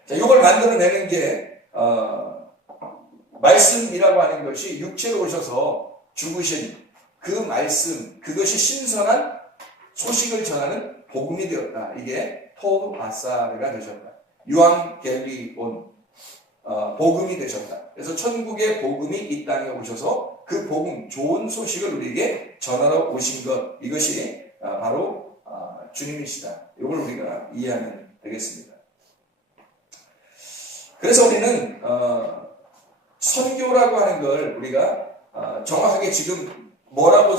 자, 이걸 만들어내는 게 말씀이라고 하는 것이 육체로 오셔서 죽으신 그 말씀, 그것이 신선한 소식을 전하는 복음이 되었다. 이게 토브 바사르가 되셨다. 유앙겔리온. 복음이 되셨다. 그래서 천국의 복음이 이 땅에 오셔서 그 복음, 좋은 소식을 우리에게 전하러 오신 것, 이것이 바로 주님이시다. 이걸 우리가 이해하면 되겠습니다. 그래서 우리는 선교라고 하는 걸 우리가 정확하게 지금 뭐라고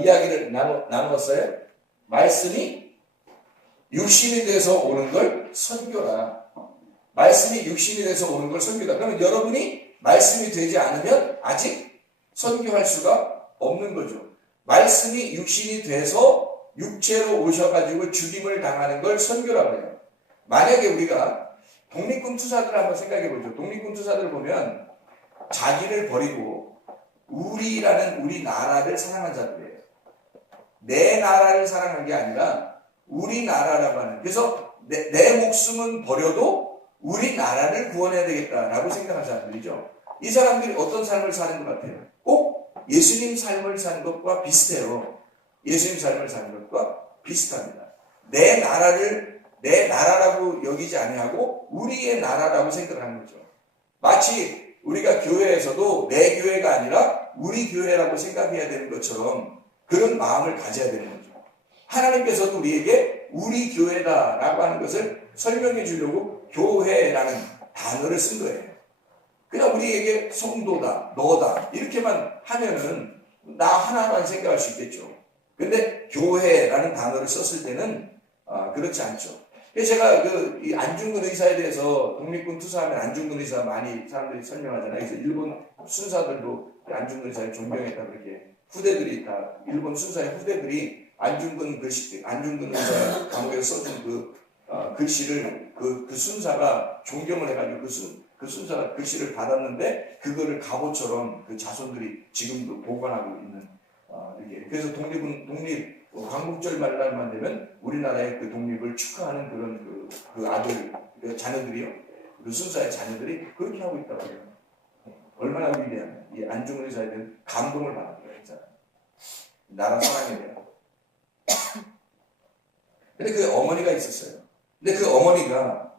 이야기를 나누었어요? 말씀이 육신이 돼서 오는 걸 선교라. 말씀이 육신이 돼서 오는 걸 선교다. 그러면 여러분이 말씀이 되지 않으면 아직 선교할 수가 없는 거죠. 말씀이 육신이 돼서 육체로 오셔가지고 죽임을 당하는 걸 선교라고 해요. 만약에 우리가 독립군 투사들을 한번 생각해 보죠. 독립군 투사들을 보면 자기를 버리고 우리라는 우리 나라를 사랑한 자들이에요. 내 나라를 사랑한 게 아니라 우리 나라라고 하는. 그래서 내 목숨은 버려도 우리 나라를 구원해야 되겠다라고 생각하는 사람들이죠. 이 사람들이 어떤 삶을 사는 것 같아요? 꼭 예수님 삶을 사는 것과 비슷해요. 예수님 삶을 사는 것과 비슷합니다. 내 나라를 내 나라라고 여기지 아니하고 우리의 나라라고 생각하는 거죠. 마치 우리가 교회에서도 내 교회가 아니라 우리 교회라고 생각해야 되는 것처럼 그런 마음을 가져야 되는 거죠. 하나님께서도 우리에게 우리 교회다라고 하는 것을 설명해 주려고 교회라는 단어를 쓴 거예요. 그냥 우리에게 성도다, 너다 이렇게만 하면은 나 하나만 생각할 수 있겠죠. 근데 교회라는 단어를 썼을 때는 그렇지 않죠. 그래서 제가 이 안중근 의사에 대해서 독립군 투사하면 안중근 의사 많이 사람들이 설명하잖아요. 그래서 일본 순사들도 안중근 의사를 존경했다 그렇게 후대들이 다 일본 순사의 후대들이 안중근 의사 감옥에서 써준 글씨를 그 순사가 존경을 해가지고 그 순사가 글씨를 받았는데 그거를 갑오처럼 그 자손들이 지금도 보관하고 있는 이렇게. 그래서 독립 광복절 말날만 되면 우리나라의 그 독립을 축하하는 그런 그 아들 그 자녀들이요, 그 순사의 자녀들이 그렇게 하고 있다고 해요. 얼마나 위대한 이 안중근 의사에 대한 감동을 받는 거예요, 이 사람. 나라 사랑에 대한. 근데 그 어머니가 있었어요. 근데 그 어머니가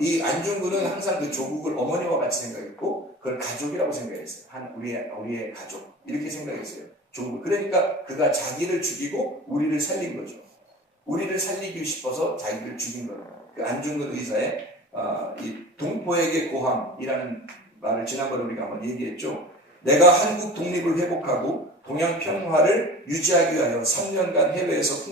이 안중근은 항상 그 조국을 어머니와 같이 생각했고 그걸 가족이라고 생각했어요. 우리의 가족 이렇게 생각했어요. 조국. 그러니까 그가 자기를 죽이고 우리를 살린 거죠. 우리를 살리기 싶어서 자기를 죽인 거예요. 그 안중근 의사의 이 동포에게 고함이라는 말을 지난번에 우리가 한번 얘기했죠. 내가 한국 독립을 회복하고 동양 평화를 유지하기 위하여 3년간 해외에서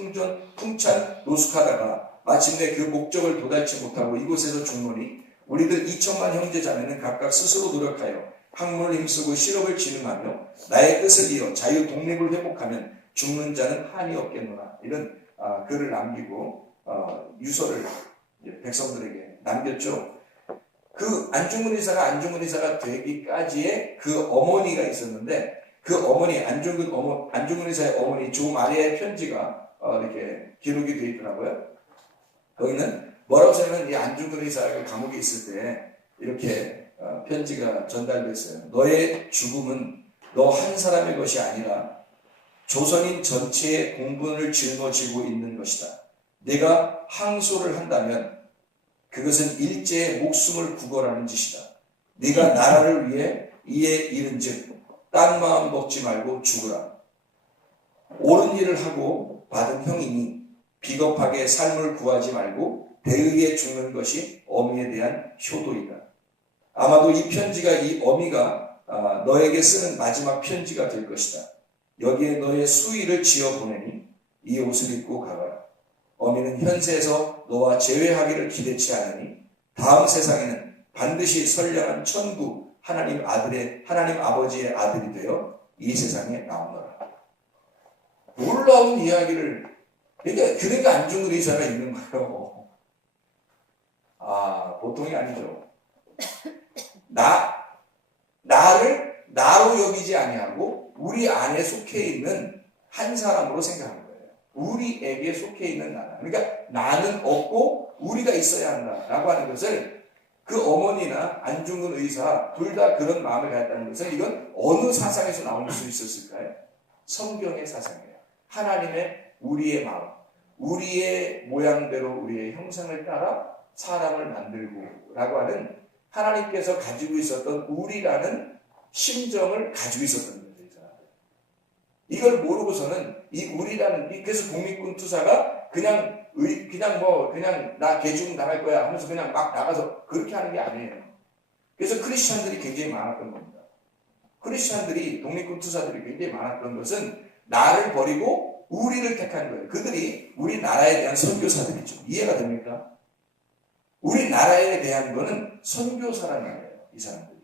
풍찬 노숙하다가 마침내 그 목적을 도달치 못하고 이곳에서 죽노니 우리들 2천만 형제자매는 각각 스스로 노력하여 학문을 힘쓰고 실업을 진흥하며 나의 뜻을 이어 자유 독립을 회복하면 죽는 자는 한이 없겠노라. 이런 글을 남기고 유서를 백성들에게 남겼죠. 그 안중근 의사가 되기까지의 그 어머니가 있었는데 그 어머니 안중근 의사의 어머니 조마리아의 편지가 이렇게 기록이 되어 있더라고요. 거기는 뭐라고 쓰냐면 이 안중근 의사가 감옥에 있을 때 이렇게 편지가 전달됐어요. 너의 죽음은 너 한 사람의 것이 아니라 조선인 전체의 공분을 짊어지고 있는 것이다. 네가 항소를 한다면 그것은 일제의 목숨을 구걸하는 짓이다. 네가 나라를 위해 이에 이른즉 딴 마음 먹지 말고 죽으라. 옳은 일을 하고 받은 형이니 비겁하게 삶을 구하지 말고 대의에 죽는 것이 어미에 대한 효도이다. 아마도 이 편지가 이 어미가 너에게 쓰는 마지막 편지가 될 것이다. 여기에 너의 수의를 지어 보내니 이 옷을 입고 가거라. 어미는 현세에서 너와 재회하기를 기대치 않으니 다음 세상에는 반드시 선량한 천국 하나님 아버지의 아들이 되어 이 세상에 나오너라. 놀라운 이야기를 그러니까 안중근 의사가 있는 거예요. 보통이 아니죠. 나를 나로 여기지 아니하고 우리 안에 속해 있는 한 사람으로 생각하는 거예요. 우리에게 속해 있는 나라. 그러니까 나는 없고 우리가 있어야 한다라고 하는 것을 그 어머니나 안중근 의사 둘 다 그런 마음을 가졌다는 것은 이건 어느 사상에서 나올 수 있었을까요? 성경의 사상이에요. 하나님의 우리의 마음, 우리의 모양대로 우리의 형상을 따라 사람을 만들고 라고 하는 하나님께서 가지고 있었던 우리라는 심정을 가지고 있었던 거예요. 이걸 모르고서는 이 우리라는, 그래서 독립군 투사가 그냥 나 개죽음 당할 거야 하면서 그냥 막 나가서 그렇게 하는 게 아니에요. 그래서 크리스찬들이 굉장히 많았던 겁니다. 크리스찬들이, 독립군 투사들이 굉장히 많았던 것은 나를 버리고 우리를 택한 거예요. 그들이 우리나라에 대한 선교사들이죠. 이해가 됩니까? 우리나라에 대한 거는 선교사라는 거예요. 이 사람들이.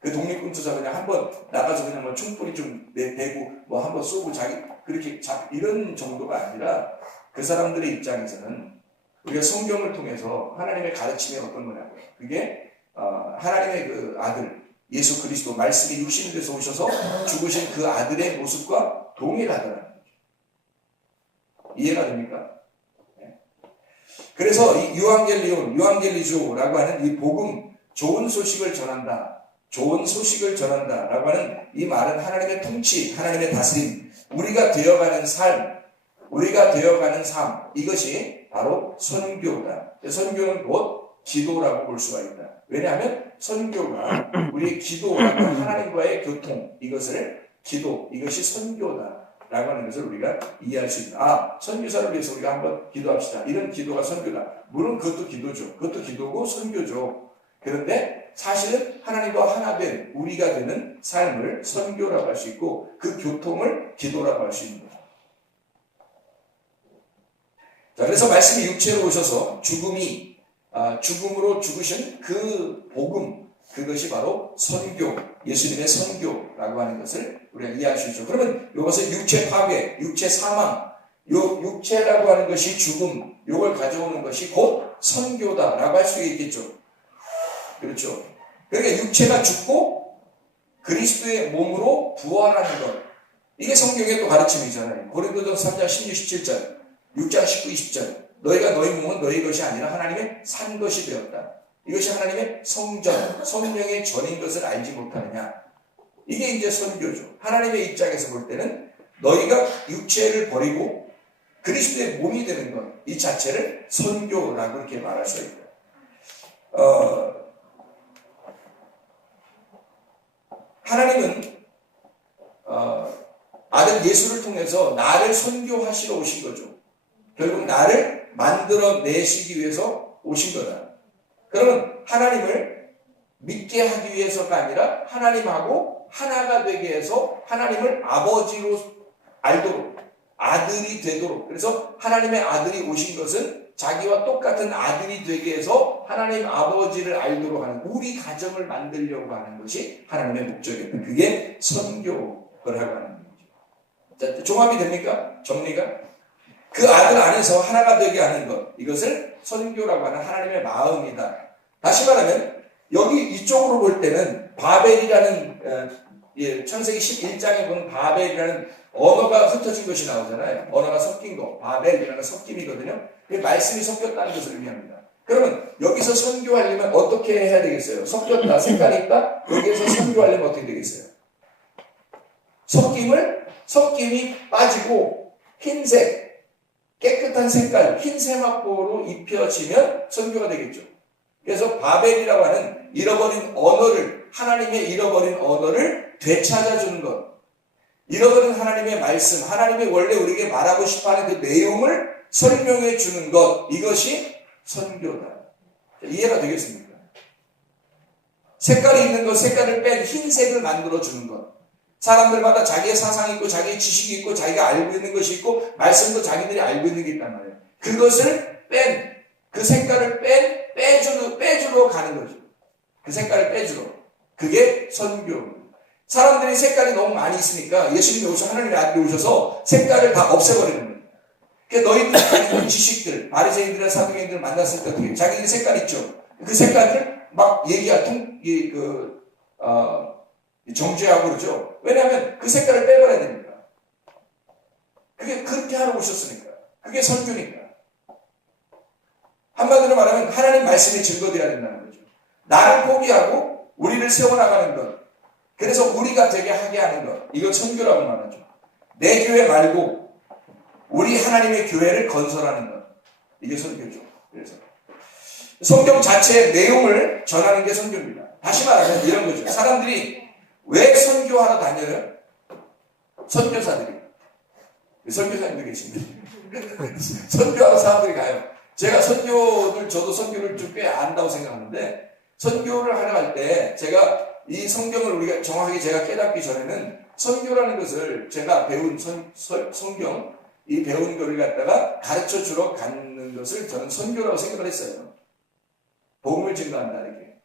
그 독립군 투사 그냥 한번 나가서 그냥 뭐 총소리 좀 내고 뭐 한번 쏘고 그렇게 이런 정도가 아니라 그 사람들의 입장에서는 우리가 성경을 통해서 하나님의 가르침이 어떤 거냐고요. 그게 하나님의 그 아들 예수 그리스도 말씀이 육신이 돼서 오셔서 죽으신 그 아들의 모습과 동일하더라는 거죠. 이해가 됩니까? 네. 그래서 이 유앙겔리조라고 하는 이 복음, 좋은 소식을 전한다. 좋은 소식을 전한다라고 하는 이 말은 하나님의 통치, 하나님의 다스림, 우리가 되어가는 삶, 이것이 바로 선교다. 선교는 곧 기도라고 볼 수가 있다. 왜냐하면 선교가 우리의 기도라고 하는 하나님과의 교통, 이것이 선교다라고 하는 것을 우리가 이해할 수 있다. 선교사를 위해서 우리가 한번 기도합시다. 이런 기도가 선교다. 물론 그것도 기도죠. 그것도 기도고 선교죠. 그런데 사실은 하나님과 하나 된 우리가 되는 삶을 선교라고 할 수 있고 그 교통을 기도라고 할 수 있는 거죠. 자, 그래서 말씀이 육체로 오셔서 죽음으로 죽으신 그 복음, 그것이 바로 선교, 예수님의 선교라고 하는 것을 우리가 이해할 수 있죠. 그러면 이것은 육체 파괴, 육체 사망, 육체라고 하는 것이 죽음, 이걸 가져오는 것이 곧 선교다라고 할 수 있겠죠. 그렇죠. 그러니까 육체가 죽고 그리스도의 몸으로 부활하는 것. 이게 성경의 또 가르침이잖아요. 고린도전서 3장 16, 17절, 6장 19, 20절. 너희가 너희 몸은 너희 것이 아니라 하나님의 산 것이 되었다. 이것이 하나님의 성전, 성령의 전인 것을 알지 못하느냐. 이게 이제 선교죠. 하나님의 입장에서 볼 때는 너희가 육체를 버리고 그리스도의 몸이 되는 것, 이 자체를 선교라고 이렇게 말할 수 있다. 하나님은 아들 예수를 통해서 나를 선교하시러 오신 거죠. 결국 나를 만들어내시기 위해서 오신 거다. 그러면 하나님을 믿게 하기 위해서가 아니라 하나님하고 하나가 되게 해서 하나님을 아버지로 알도록, 아들이 되도록. 그래서 하나님의 아들이 오신 것은 자기와 똑같은 아들이 되게 해서 하나님 아버지를 알도록 하는, 우리 가정을 만들려고 하는 것이 하나님의 목적입니다. 그게 선교라고 하는 거죠. 자, 종합이 됩니까? 정리가? 그 아들 안에서 하나가 되게 하는 것, 이것을 선교라고 하는 하나님의 마음이다. 다시 말하면 여기 이쪽으로 볼 때는 바벨이라는 창세기 11장에 보면 바벨이라는 언어가 흩어진 것이 나오잖아요. 언어가 섞인 거, 바벨이라는 섞임이거든요. 말씀이 섞였다는 것을 의미합니다. 그러면 여기서 선교하려면 어떻게 해야 되겠어요? 섞였다, 색깔이 있다? 여기에서 선교하려면 어떻게 되겠어요? 섞임이 빠지고 흰색, 깨끗한 색깔, 흰 세마포로 입혀지면 선교가 되겠죠. 그래서 바벨이라고 하는 잃어버린 언어를, 하나님의 잃어버린 언어를 되찾아주는 것, 잃어버린 하나님의 말씀, 하나님이 원래 우리에게 말하고 싶어하는 그 내용을 설명해 주는 것, 이것이 선교다. 이해가 되겠습니까? 색깔이 있는 것, 색깔을 뺀 흰색을 만들어 주는 것. 사람들마다 자기의 사상이 있고 자기의 지식이 있고 자기가 알고 있는 것이 있고 말씀도 자기들이 알고 있는 게 있단 말이에요. 그것을 뺀, 그 색깔을 빼주러 가는 거죠. 그 색깔을 빼주러. 그게 선교. 사람들이 색깔이 너무 많이 있으니까 예수님이 하나님의 아들이 오셔서 색깔을 다 없애버리는 거예요. 그러니까 너희들 가진 지식들, 바리새인들이나 사두개인들을 만났을 때 어떻게 자기들이 색깔 있죠. 그 색깔을 막 정죄하고 그러죠. 왜냐하면 그 색깔을 빼버려야 되니까. 그게 그렇게 하러 오셨으니까. 그게 선교니까. 한마디로 말하면 하나님 말씀이 증거되어야 된다는 거죠. 나를 포기하고 우리를 세워나가는 것. 그래서 우리가 되게 하게 하는 것. 이걸 선교라고 말하죠. 내 교회 말고 우리 하나님의 교회를 건설하는 것. 이게 선교죠. 그래서 성경 자체의 내용을 전하는 게 선교입니다. 다시 말하면 이런 거죠. 사람들이 왜 선교하러 다녀요? 선교사들이. 선교사님도 계십니다. 선교하러 사람들이 가요. 제가 저도 선교를 좀 꽤 안다고 생각하는데, 선교를 하러 갈 때 제가 이 성경을 우리가 정확하게 제가 깨닫기 전에는 선교라는 것을 제가 배운 성경, 이 배운 거를 갖다가 가르쳐 주러 가는 것을 저는 선교라고 생각을 했어요. 복음을 증거한다, 이렇게.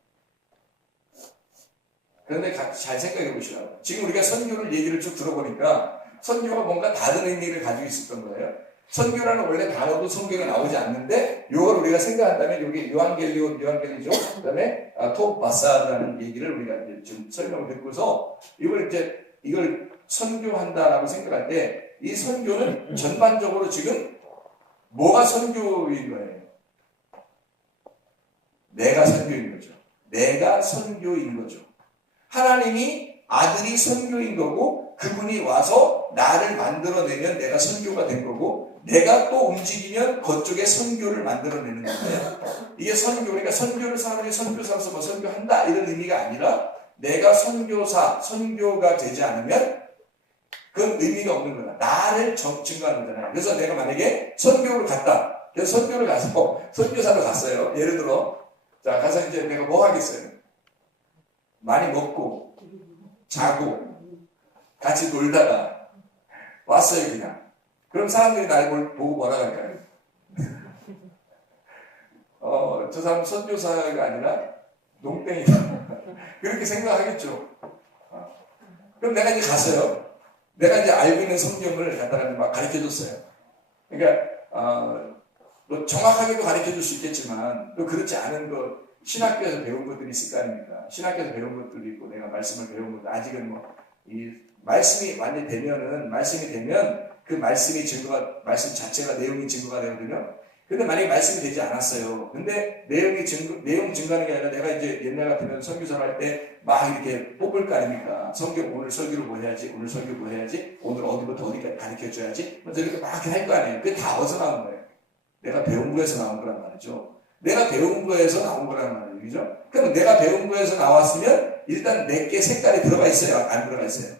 그런데 잘 생각해 보시라고. 지금 우리가 선교를 얘기를 쭉 들어보니까 선교가 뭔가 다른 의미를 가지고 있었던 거예요. 선교라는 원래 단어도 성경에 나오지 않는데, 이걸 우리가 생각한다면 여기 요한겔리오죠. 그 다음에 토바사라는 얘기를 우리가 이제 좀 설명을 듣고서 이걸 선교한다라고 생각할 때, 이 선교는 전반적으로 지금 뭐가 선교인 거예요? 내가 선교인 거죠. 내가 선교인 거죠. 하나님이 아들이 선교인 거고, 그분이 와서 나를 만들어내면 내가 선교가 된 거고, 내가 또 움직이면 그쪽에 선교를 만들어내는 건데, 이게 선교, 그러니까 선교를 사람들이 선교사로서 뭐 선교한다 이런 의미가 아니라, 내가 선교가 되지 않으면 그건 의미가 없는 거야. 나를 증거하는 거잖아요. 그래서 내가 만약에 선교를 갔다. 그래서 선교를 가서 선교사로 갔어요. 예를 들어, 자, 가서 이제 내가 뭐 하겠어요? 많이 먹고, 자고, 같이 놀다가 왔어요, 그냥. 그럼 사람들이 날 보고 뭐라 할까요? 저 사람 선교사가 아니라 농땡이다. 그렇게 생각하겠죠. 그럼 내가 이제 갔어요. 내가 이제 알고 있는 성경을 갖다가 막 가르쳐 줬어요. 그러니까, 뭐 정확하게도 가르쳐 줄 수 있겠지만, 또 그렇지 않은 신학교에서 배운 것들이 있을 거 아닙니까? 신학교에서 배운 것들도 있고, 내가 말씀을 배운 것도, 아직은 말씀이 완전히 말씀이 되면, 그 말씀 자체가 내용이 증거가 되거든요. 근데 만약에 말씀이 되지 않았어요. 근데 내용 증거하는 게 아니라, 내가 이제 옛날 같으면 선교사를 할 때 막 이렇게 뽑을 거 아닙니까? 성경 오늘 설교를 뭐 해야지, 오늘 설교 뭐 해야지, 오늘 어디부터 어디까지 가르쳐 줘야지, 먼저 이렇게 막 할 거 아니에요. 그게 다 어디서 나온 거예요? 내가 배운 거에서 나온 거란 말이죠. 내가 배운 거에서 나온 거란 말이에요. 그죠? 그럼 내가 배운 거에서 나왔으면 일단 내게 색깔이 들어가 있어요? 안 들어가 있어요?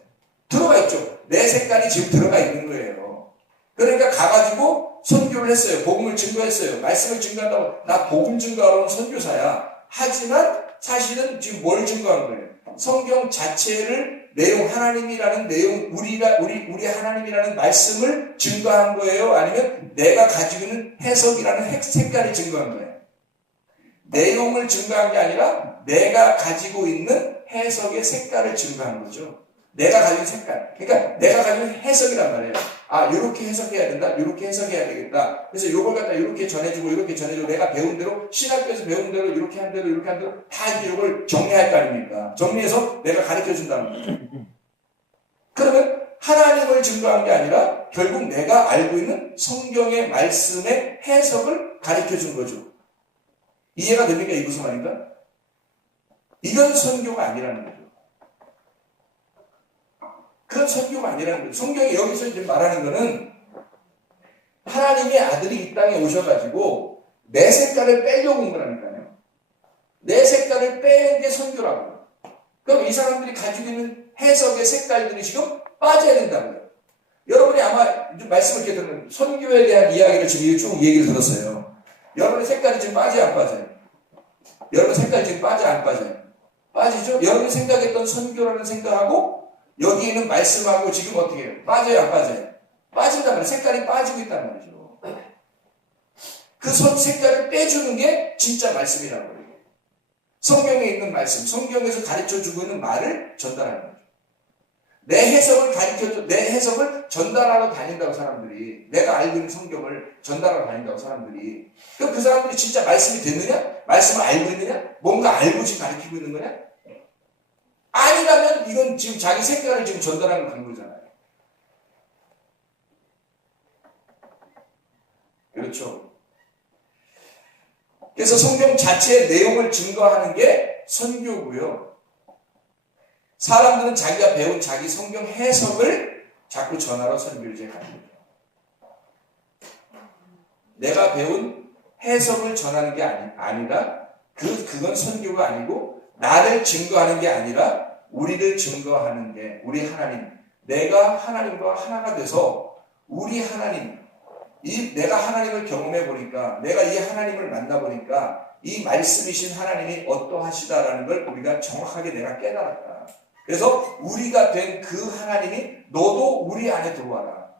들어가 있죠. 내 색깔이 지금 들어가 있는 거예요. 그러니까 가가지고 선교를 했어요. 복음을 증거했어요. 말씀을 증거한다고, 나 복음 증거하러 온 선교사야. 하지만 사실은 지금 뭘 증거한 거예요? 성경 자체를 하나님이라는 내용, 우리 하나님이라는 말씀을 증거한 거예요? 아니면 내가 가지고 있는 해석이라는 색깔을 증거한 거예요? 내용을 증거한 게 아니라 내가 가지고 있는 해석의 색깔을 증거한 거죠. 내가 가진 색깔. 그러니까 내가 가진 해석이란 말이에요. 이렇게 해석해야 된다. 이렇게 해석해야 되겠다. 그래서 요걸 갖다 이렇게 전해주고 이렇게 전해주고, 내가 배운 대로, 신학교에서 배운 대로 이렇게 한 대로 이렇게 한 대로 다 이걸 정리할 거 아닙니까? 정리해서 내가 가르쳐 준다는 거죠. 그러면 하나님을 증거한 게 아니라 결국 내가 알고 있는 성경의 말씀의 해석을 가르쳐 준 거죠. 이해가 됩니까? 이 무슨 말인가? 이건 선교가 아니라는 거죠. 그건 선교가 아니라는 거예요. 성경이 여기서 이제 말하는 거는, 하나님의 아들이 이 땅에 오셔가지고 내 색깔을 빼려고 온 거라니까요. 내 색깔을 빼는 게 선교라고요. 그럼 이 사람들이 가지고 있는 해석의 색깔들이 지금 빠져야 된다고요. 여러분이 아마 말씀을 이렇게 들으면 선교에 대한 이야기를 지금 쭉 얘기를 들었어요. 여러분의 색깔이 지금 빠져요, 안 빠져요? 여러분 색깔이 지금 빠져, 안 빠져요? 빠지죠? 여러분이 생각했던 선교라는 생각하고 여기 있는 말씀하고 지금 어떻게 해요? 빠져요, 안 빠져요? 빠진단 말이에요. 색깔이 빠지고 있단 말이죠. 그 색깔을 빼주는 게 진짜 말씀이라고 해요. 성경에 있는 말씀, 성경에서 가르쳐주고 있는 말을 전달하는 거죠. 내 해석을 전달하러 다닌다고 사람들이, 내가 알고 있는 성경을 전달하러 다닌다고 사람들이. 그럼 그 사람들이 진짜 말씀이 됐느냐? 말씀을 알고 있느냐? 뭔가 알고 지금 가르치고 있는 거냐? 아니라면 이건 지금 자기 색깔을 지금 전달하는 간 거잖아요. 그렇죠. 그래서 성경 자체의 내용을 증거하는 게 선교고요. 사람들은 자기가 배운 자기 성경 해석을 자꾸 전하러 선교지에 가는 거예요. 내가 배운 해석을 전하는 게 아니라 그건 선교가 아니고 나를 증거하는 게 아니라 우리를 증거하는 게 우리 하나님, 내가 하나님과 하나가 돼서 우리 하나님, 내가 하나님을 경험해 보니까, 내가 이 하나님을 만나 보니까 이 말씀이신 하나님이 어떠하시다라는 걸 우리가 정확하게 내가 깨달았다. 그래서 우리가 된 그 하나님이 너도 우리 안에 들어와라.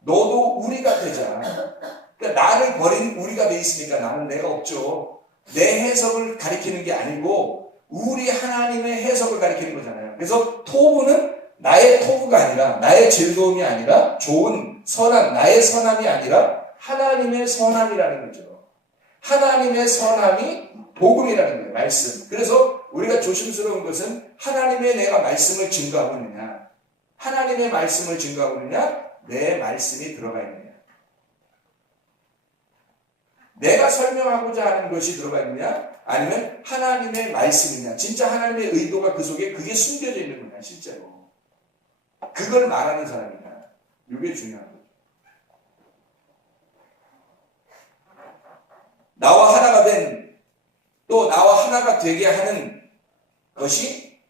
너도 우리가 되자. 그러니까 나를 버린 우리가 돼 있으니까 나는 내가 없죠. 내 해석을 가리키는 게 아니고 우리 하나님의 해석을 가리키는 거잖아요. 그래서 토부는 나의 토부가 아니라, 나의 즐거움이 아니라, 좋은 선함, 나의 선함이 아니라 하나님의 선함이라는 거죠. 하나님의 선함이 복음이라는 거예요. 말씀. 그래서 우리가 조심스러운 것은 하나님의 내가 말씀을 증거하고 있느냐, 하나님의 말씀을 증거하고 있느냐, 내 말씀이 들어가 있느냐, 내가 설명하고자 하는 것이 들어가 있느냐, 아니면 하나님의 말씀이냐, 진짜 하나님의 의도가 그 속에 그게 숨겨져 있는 거냐, 실제로. 그걸 말하는 사람이냐. 이게 중요한 거죠. 나와 하나가 된, 또 나와 하나가 되게 하는 것이,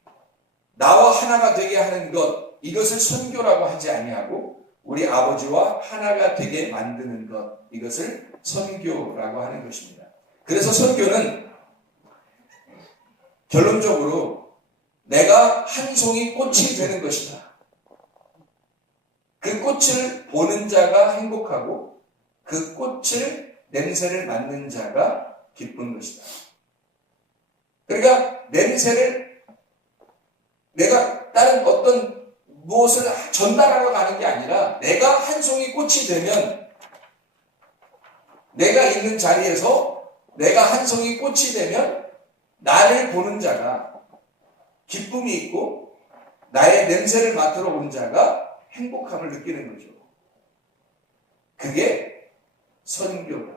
나와 하나가 되게 하는 것, 이것을 선교라고 하지 아니하고 우리 아버지와 하나가 되게 만드는 것, 이것을 선교라고 하는 것입니다. 그래서 선교는 결론적으로 내가 한 송이 꽃이 되는 것이다. 그 꽃을 보는 자가 행복하고 그 꽃을 냄새를 맡는 자가 기쁜 것이다. 그러니까 냄새를 내가 다른 어떤 무엇을 전달하러 가는 게 아니라 내가 한 송이 꽃이 되면 내가 있는 자리에서 내가 한 송이 꽃이 되면 나를 보는 자가 기쁨이 있고 나의 냄새를 맡으러 온 자가 행복함을 느끼는 거죠. 그게 선교다.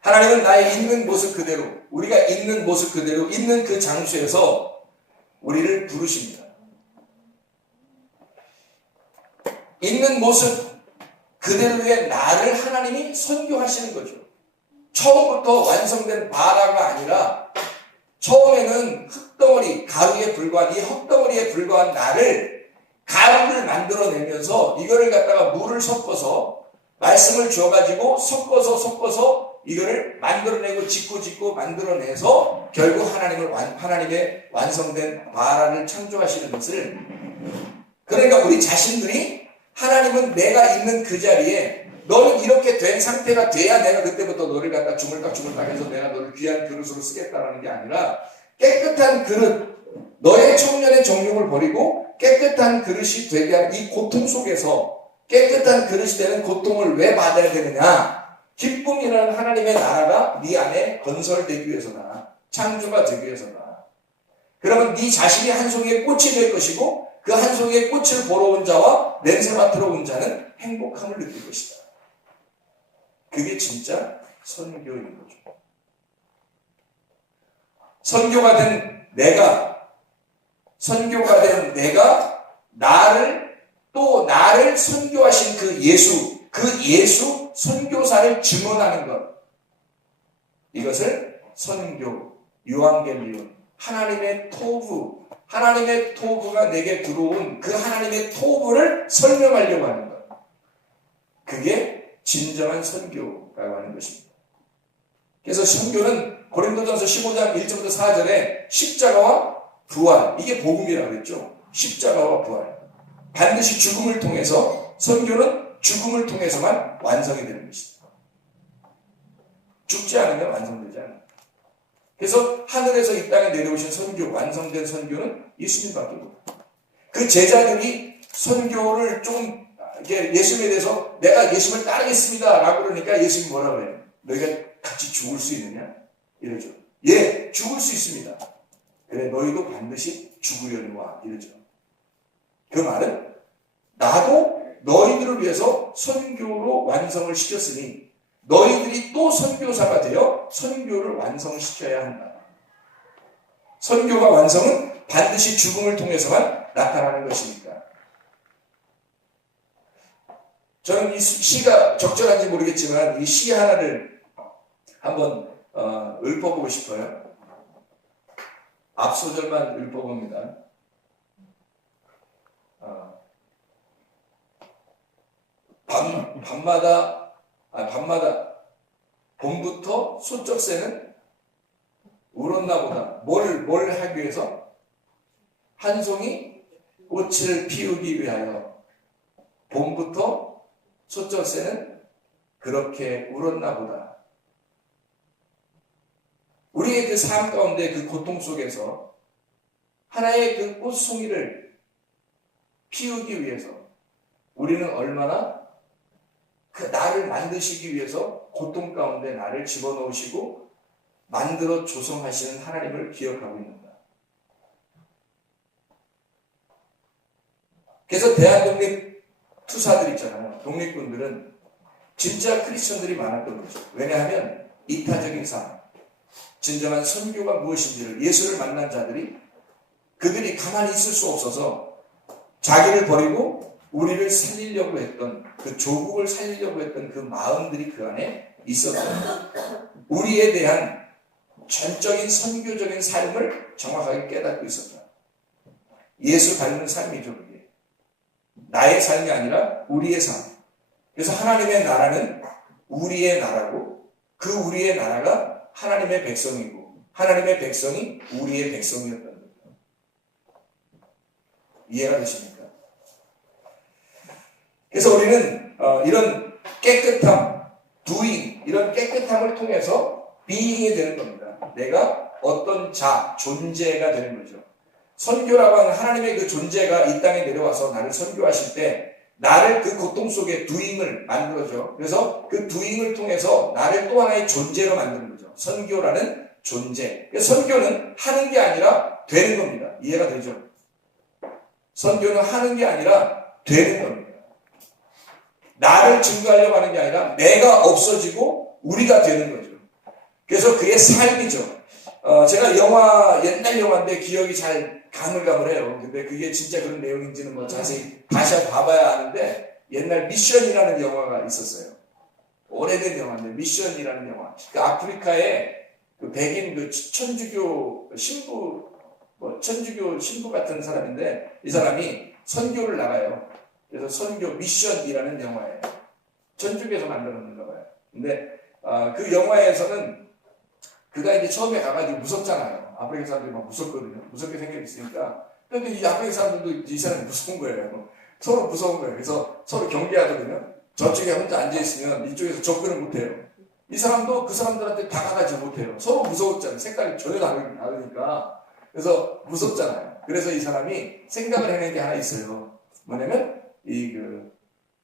하나님은 나의 있는 모습 그대로, 우리가 있는 모습 그대로 있는 그 장소에서 우리를 부르십니다. 있는 모습 그대로의 나를 하나님이 선교하시는 거죠. 처음부터 완성된 바라가 아니라 처음에는 흙덩어리, 가루에 불과한 이 흙덩어리에 불과한 나를 가루를 만들어내면서 이거를 갖다가 물을 섞어서 말씀을 주어가지고 섞어서 이거를 만들어내고 짓고 만들어내서 결국 하나님의 완성된 바라를 창조하시는 것을, 그러니까 우리 자신들이 하나님은 내가 있는 그 자리에 너는 이렇게 된 상태가 돼야 내가 그때부터 너를 갖다 주물딱 해서 내가 너를 귀한 그릇으로 쓰겠다라는 게 아니라 깨끗한 그릇, 너의 청년의 정욕을 버리고 깨끗한 그릇이 되게 하는 이 고통 속에서 깨끗한 그릇이 되는 고통을 왜 받아야 되느냐? 기쁨이라는 하나님의 나라가 네 안에 건설되기 위해서나 창조가 되기 위해서나. 그러면 네 자신이 한 송이의 꽃이 될 것이고 그 한 송이의 꽃을 보러 온 자와 냄새 맡으러 온 자는 행복함을 느낄 것이다. 그게 진짜 선교인 거죠. 선교가 된 내가 나를 선교하신 그 예수 선교사를 증언하는 것, 이것을 선교, 유앙겔리온, 하나님의 토부가 내게 들어온 그 하나님의 토부를 설명하려고 하는 것, 그게 진정한 선교라고 하는 것입니다. 그래서 선교는 고린도전서 15장 1절부터 4절에 십자가와 부활, 이게 복음이라고 했죠. 십자가와 부활, 반드시 죽음을 통해서, 선교는 죽음을 통해서만 완성이 되는 것이다. 죽지 않으면 완성되지 않아요. 그래서 하늘에서 이 땅에 내려오신 선교, 완성된 선교는 예수님밖에 못해요. 그 제자들이 선교를 좀 예수님에 대해서 내가 예수님을 따르겠습니다 라고 그러니까 예수님이 뭐라고 해요? 너희가 같이 죽을 수 있느냐? 이러죠. 예, 죽을 수 있습니다. 그래, 너희도 반드시 죽으려니와 이러죠. 그 말은 나도 너희들을 위해서 선교로 완성을 시켰으니 너희들이 또 선교사가 되어 선교를 완성시켜야 한다. 선교가 완성은 반드시 죽음을 통해서만 나타나는 것이니까. 저는 이 시가 적절한지 모르겠지만 이 시 하나를 한번 읊어보고 싶어요. 앞소절만 읊어봅니다. 밤마다 봄부터 소쩍 새는 울었나 보다. 뭘 하기 위해서? 한 송이 꽃을 피우기 위하여 봄부터 소쩍 새는 그렇게 울었나 보다. 우리의 그 삶 가운데 그 고통 속에서 하나의 그 꽃송이를 피우기 위해서 우리는 얼마나 그 나를 만드시기 위해서 고통 가운데 나를 집어넣으시고 만들어 조성하시는 하나님을 기억하고 있는가. 그래서 대한독립 투사들 있잖아요. 독립군들은 진짜 크리스천들이 많았던 거죠. 왜냐하면 이타적인 삶, 진정한 선교가 무엇인지를 예수를 만난 자들이 그들이 가만히 있을 수 없어서 자기를 버리고 우리를 살리려고 했던 그 조국을 살리려고 했던 그 마음들이 그 안에 있었던 우리에 대한 전적인 선교적인 삶을 정확하게 깨닫고 있었다. 예수 닮은 삶이죠. 그게. 나의 삶이 아니라 우리의 삶. 그래서 하나님의 나라는 우리의 나라고 그 우리의 나라가 하나님의 백성이고 하나님의 백성이 우리의 백성이었다는 거죠. 이해가 되십니까? 그래서 우리는 이런 깨끗함, doing, 이런 깨끗함을 통해서 being이 되는 겁니다. 내가 어떤 존재가 되는 거죠. 선교라고 하는 하나님의 그 존재가 이 땅에 내려와서 나를 선교하실 때 나를 그 고통 속에 doing을 만들어줘. 그래서 그 doing을 통해서 나를 또 하나의 존재로 만드는 거죠. 선교라는 존재. 선교는 하는 게 아니라 되는 겁니다. 이해가 되죠? 선교는 하는 게 아니라 되는 겁니다. 나를 증거하려고 하는 게 아니라 내가 없어지고 우리가 되는 거죠. 그래서 그의 삶이죠. 제가 옛날 영화인데 기억이 잘 가물가물해요. 근데 그게 진짜 그런 내용인지는 뭐 자세히 다시 봐봐야 아는데 옛날 미션이라는 영화가 있었어요. 오래된 영화인데 미션이라는 영화. 그 아프리카에 그 백인 그 천주교 신부 같은 사람인데 이 사람이 선교를 나가요. 그래서 선교 미션이라는 영화예요. 천주교에서 만들었는가 봐요. 근데 그 영화에서는 그가 이제 처음에 가가지고 무섭잖아요. 아프리카 사람들이 막 무섭거든요. 무섭게 생겨있으니까. 근데 이 아프리카 사람들도 이 사람이 무서운 거예요. 서로 무서운 거예요. 그래서 서로 경계하거든요. 저쪽에 혼자 앉아있으면 이쪽에서 접근을 못해요. 이 사람도 그 사람들한테 다가가지 못해요. 서로 무서웠잖아요. 색깔이 전혀 다르니까. 그래서 무섭잖아요. 그래서 이 사람이 생각을 해낸 게 하나 있어요. 뭐냐면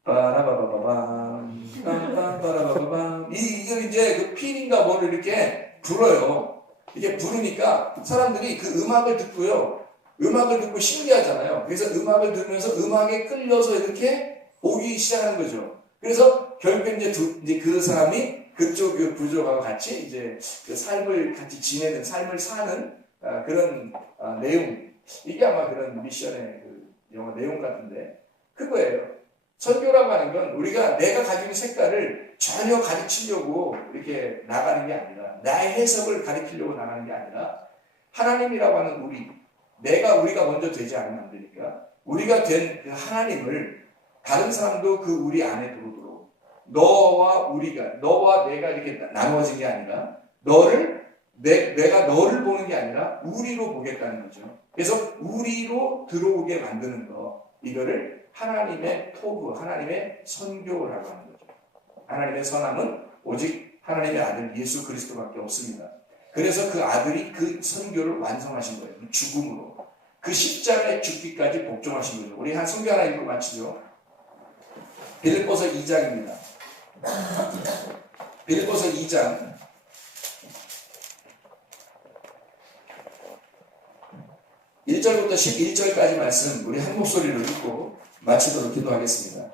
빠라바바바밤 빰빰빠라바바밤 이걸 이제 그 필인가 뭐를 이렇게 불어요. 이게 부르니까 사람들이 그 음악을 듣고요. 음악을 듣고 신기하잖아요. 그래서 음악을 들으면서 음악에 끌려서 이렇게 오기 시작하는 거죠. 그래서 결국에 이제 그 사람이 그쪽 그 부족하고 같이 이제 그 삶을 같이 지내는 삶을 사는 그런 내용. 이게 아마 그런 미션의 그 영화 내용 같은데 그거예요. 선교라고 하는 건 우리가 내가 가지고 있는 색깔을 전혀 가르치려고 이렇게 나가는 게 아니라 나의 해석을 가르치려고 나가는 게 아니라 하나님이라고 하는 우리가 먼저 되지 않으면 안 되니까 우리가 된 그 하나님을 다른 사람도 그 우리 안에 들어오도록 너와 내가 이렇게 나누어진 게 아니라 내가 너를 보는 게 아니라 우리로 보겠다는 거죠. 그래서 우리로 들어오게 만드는 거 이거를 하나님의 토부, 하나님의 선교라고 하는 거죠. 하나님의 선함은 오직 하나님의 아들 예수 그리스도밖에 없습니다. 그래서 그 아들이 그 선교를 완성하신 거예요. 죽음으로. 그 십자가에 죽기까지 복종하신 거죠. 우리 한 선교 하나 읽고 마치죠. 빌립보서 2장입니다. 빌립보서 2장 1절부터 11절까지 말씀 우리 한 목소리로 읽고 마치도록 기도하겠습니다.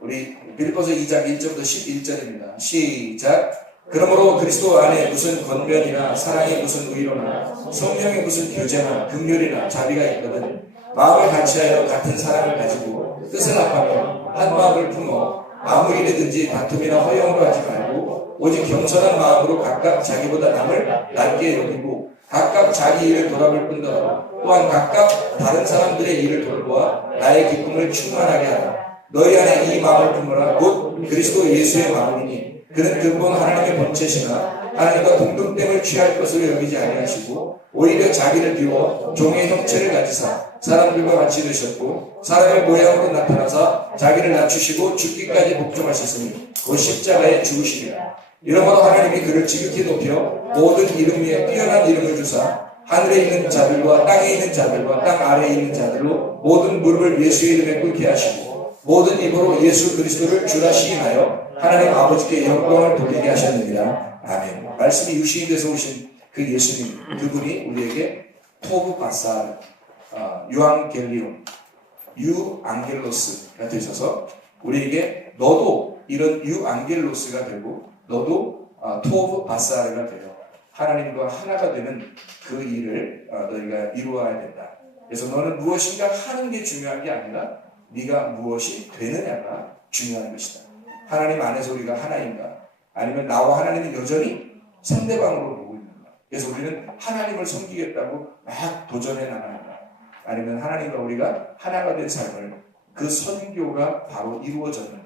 우리 빌립보서 2장 1절부터 11절입니다. 시작. 그러므로 그리스도 안에 무슨 권면이나 사랑의 무슨 의로나 성령의 무슨 교제나 긍휼이나 자비가 있거든 마음을 같이하여 같은 사랑을 가지고 뜻을 합하며 한 마음을 품어 아무 일이든지 다툼이나 허영으로 하지 말고 오직 겸손한 마음으로 각각 자기보다 남을 낮게 여기고 각각 자기 일을 돌아볼 뿐더러 또한 각각 다른 사람들의 일을 돌보아 나의 기쁨을 충만하게 하라. 너희 안에 이 마음을 품으라. 곧 그리스도 예수의 마음이니 그는 근본 하나님의 본체시나 하나님과 동등됨을 취할 것으로 여기지 아니하시고 오히려 자기를 비워 종의 형체를 가지사 사람들과 같이 되셨고 사람의 모양으로 나타나사 자기를 낮추시고 죽기까지 복종하셨으니 곧 십자가에 죽으시리라. 이러므로 하나님이 그를 지극히 높여 모든 이름 위에 뛰어난 이름을 주사 하늘에 있는 자들과 땅에 있는 자들과 땅 아래에 있는 자들로 모든 무릎을 예수의 이름에 꿇게 하시고 모든 입으로 예수 그리스도를 주라 시인하여 하나님 아버지께 영광을 돌리게 하셨느니라. 아멘. 말씀이 유시인 돼서 오신 그 예수님, 그분이 우리에게 토브 바사 유앙겔리온 유앙겔로스가 되셔서 우리에게 너도 이런 유앙겔로스가 되고 너도 토브 바사르가 되어 하나님과 하나가 되는 그 일을 너희가 이루어야 된다. 그래서 너는 무엇인가 하는 게 중요한 게 아니라 네가 무엇이 되느냐가 중요한 것이다. 하나님 안에서 우리가 하나인가 아니면 나와 하나님은 여전히 상대방으로 보고 있는가. 그래서 우리는 하나님을 섬기겠다고 막 도전해 나가는가 아니면 하나님과 우리가 하나가 된 삶을 그 선교가 바로 이루어졌는가.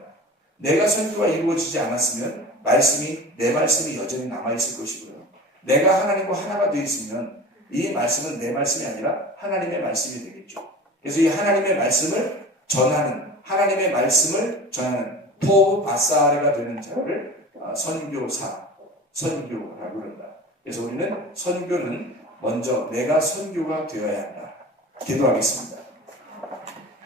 내가 선교가 이루어지지 않았으면 내 말씀이 여전히 남아있을 것이고요. 내가 하나님과 하나가 되어 있으면 이 말씀은 내 말씀이 아니라 하나님의 말씀이 되겠죠. 그래서 이 하나님의 말씀을 전하는 토브 바사르가 되는 자를 선교라고 그런다. 그래서 우리는 선교는 먼저 내가 선교가 되어야 한다. 기도하겠습니다.